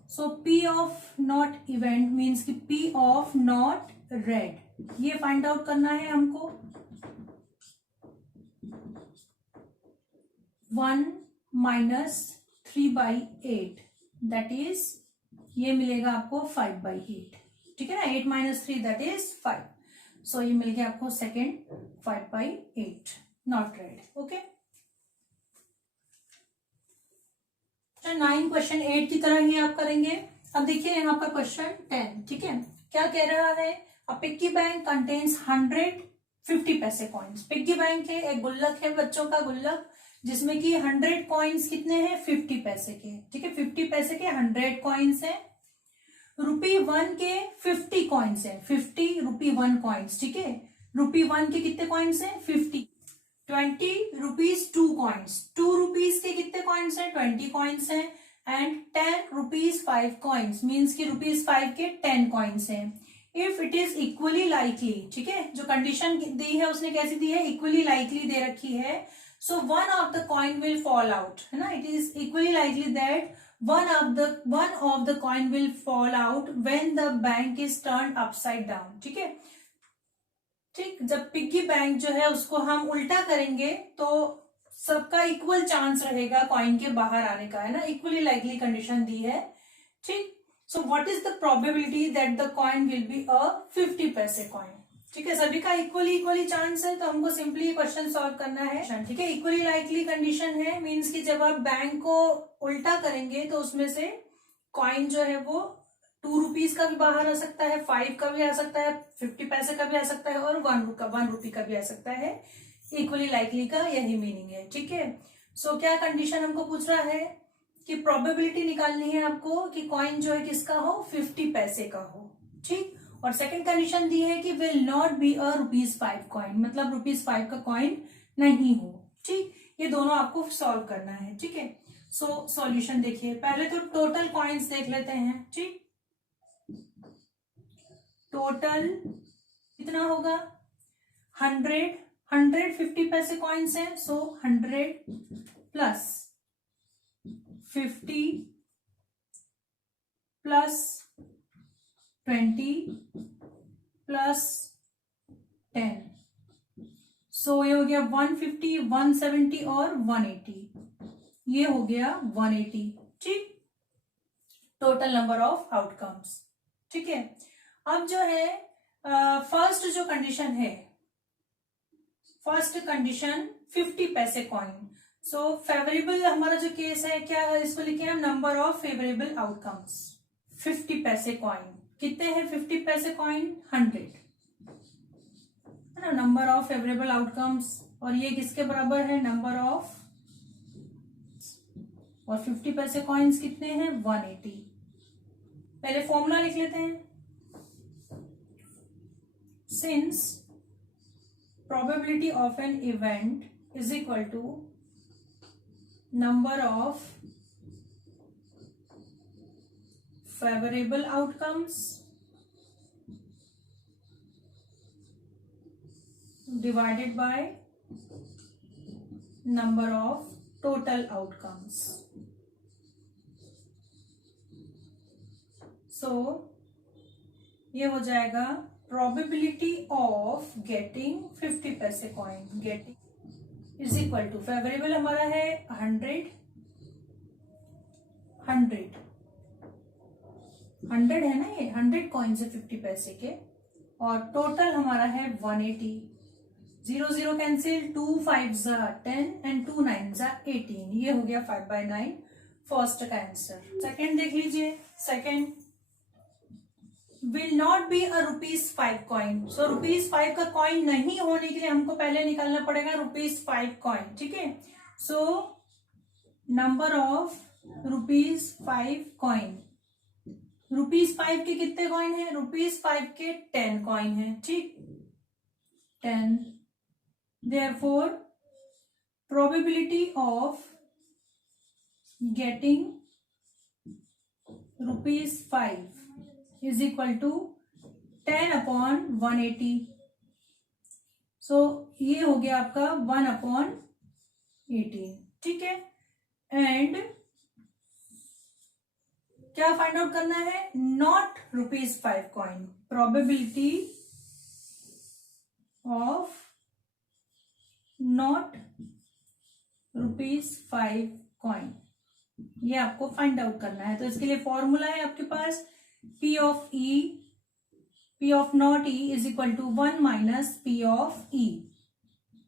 So P of not event means कि P ऑफ नॉट रेड, ये फाइंड आउट करना है हमको, 1 माइनस 3/8 दैट इज, ये मिलेगा आपको 5/8। ठीक है ना, 8 माइनस 3 दैट इज 5। सो ये मिल गया आपको second 5/8 not red. Okay, 9 question 8 की तरह ही आप करेंगे। अब देखिए यहाँ पर क्वेश्चन 10। ठीक है, क्या कह रहा है, अ पिग्गी बैंक कंटेन्स 100 50 पैसे कॉइन्स। पिग्गी बैंक है, एक गुल्लक है बच्चों का गुल्लक, जिसमें कि 100 कॉइन्स कितने हैं, 50 पैसे के। ठीक है, 50 पैसे के 100 कॉइन्स है। ₹1 के 50 कॉइन्स है, ₹50 कॉइन्स। ठीक है, ₹1 के कितने कॉइन्स है, 50। 20 रुपीज 2 कॉइन्स, ₹2 के कितने कॉइन्स है, 20 कॉइन्स है। एंड 10 रुपीज 5 कॉइन्स, मीन्स की ₹5 के 10 कॉइन्स है। If it is equally likely, ठीक है, जो कंडीशन दी है उसने कैसी दी है, इक्वली लाइकली दे रखी है। So one of the coin will fall out, है ना, it is equally likely that one of the coin will fall out when the bank is turned upside down। ठीक है, ठीक, जब पिग्गी बैंक जो है उसको हम उल्टा करेंगे तो सबका इक्वल चांस रहेगा कॉइन के बाहर आने का, है ना, इक्वली लाइकली कंडीशन दी है। ठीक, सो what is the probability that the coin will be a 50 पैसे कॉइन। ठीक है, सभी का इक्वली चांस है, तो हमको सिंपली क्वेश्चन सॉल्व करना है। ठीक है, इक्वली लाइकली कंडीशन है, मीन्स कि जब आप बैंक को उल्टा करेंगे तो उसमें से कॉइन जो है वो ₹2 का भी बाहर आ सकता है, 5 का भी आ सकता है, 50 पैसे का भी आ सकता है, और 1 रुपी का भी आ सकता है। इक्वली लाइकली का यही मीनिंग है। ठीक है, सो क्या कंडीशन हमको पूछ रहा है कि प्रोबेबिलिटी निकालनी है आपको कि कॉइन जो है किसका हो, 50 पैसे का हो। ठीक, और सेकंड कंडीशन दी है कि will not be a ₹5 coin, मतलब ₹5 का कॉइन नहीं हो। ठीक, ये दोनों आपको सॉल्व करना है। ठीक है, सो सॉल्यूशन देखिए, पहले तो टोटल कॉइन्स देख लेते हैं। ठीक, टोटल कितना होगा, 100 50 पैसे कॉइन्स है, सो 100 प्लस 50 प्लस 20 प्लस 10, सो ये हो गया 150, 170 और 180, ये हो गया 180। ठीक, टोटल नंबर ऑफ आउटकम्स। ठीक है, अब जो है फर्स्ट जो कंडीशन है, फर्स्ट कंडीशन 50 पैसे कॉइन। सो फेवरेबल हमारा जो केस है, क्या है, इसको लिखे हम नंबर ऑफ फेवरेबल आउटकम्स। 50 पैसे कॉइन कितने हैं, 50 पैसे कॉइन 100, है ना, नंबर ऑफ फेवरेबल आउटकम्स, और ये किसके बराबर है, नंबर ऑफ, और 50 पैसे कॉइन्स कितने हैं, 180। पहले फॉर्मूला लिख लेते हैं। Since probability of an event is equal to number of favorable outcomes divided by number of total outcomes, so ये हो जाएगा probability of getting 50 पैसे coin, getting is equal to favourable हमारा है 100 है ना, ये 100 कॉइन्स है 50 पैसे के, और टोटल हमारा है 180। 0 0 कैंसिल, 2 5 10 एंड 2 9 18, ये हो गया 5/9 फर्स्ट का आंसर। सेकेंड देख लीजिए, second will not be a ₹5 coin. So ₹5 का कॉइन नहीं होने के लिए हमको पहले निकालना पड़ेगा ₹5 कॉइन। ठीक है, सो नंबर ऑफ ₹5 कॉइन, ₹5 के कितने कॉइन है, ₹5 के 10 कॉइन है। ठीक, 10, therefore probability of getting ₹5 is equal to 10/180। सो ये हो गया आपका 1/18। ठीक है, एंड क्या फाइंड आउट करना है, not ₹5 coin, probability of not ₹5 coin, ये आपको फाइंड आउट करना है। तो इसके लिए फॉर्मूला है आपके पास, P of not E is equal to 1 minus P of E।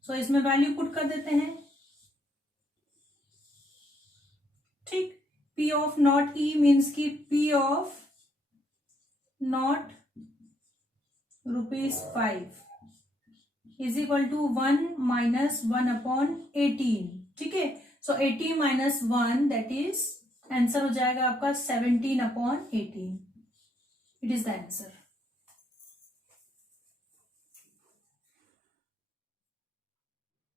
सो इसमें वैल्यू पुट कर देते हैं। ठीक, P of not E means की P of not ₹5, is equal to 1 minus 1/18। ठीक है, so 80 minus 1 that is answer हो जाएगा आपका 17/18। It is the answer.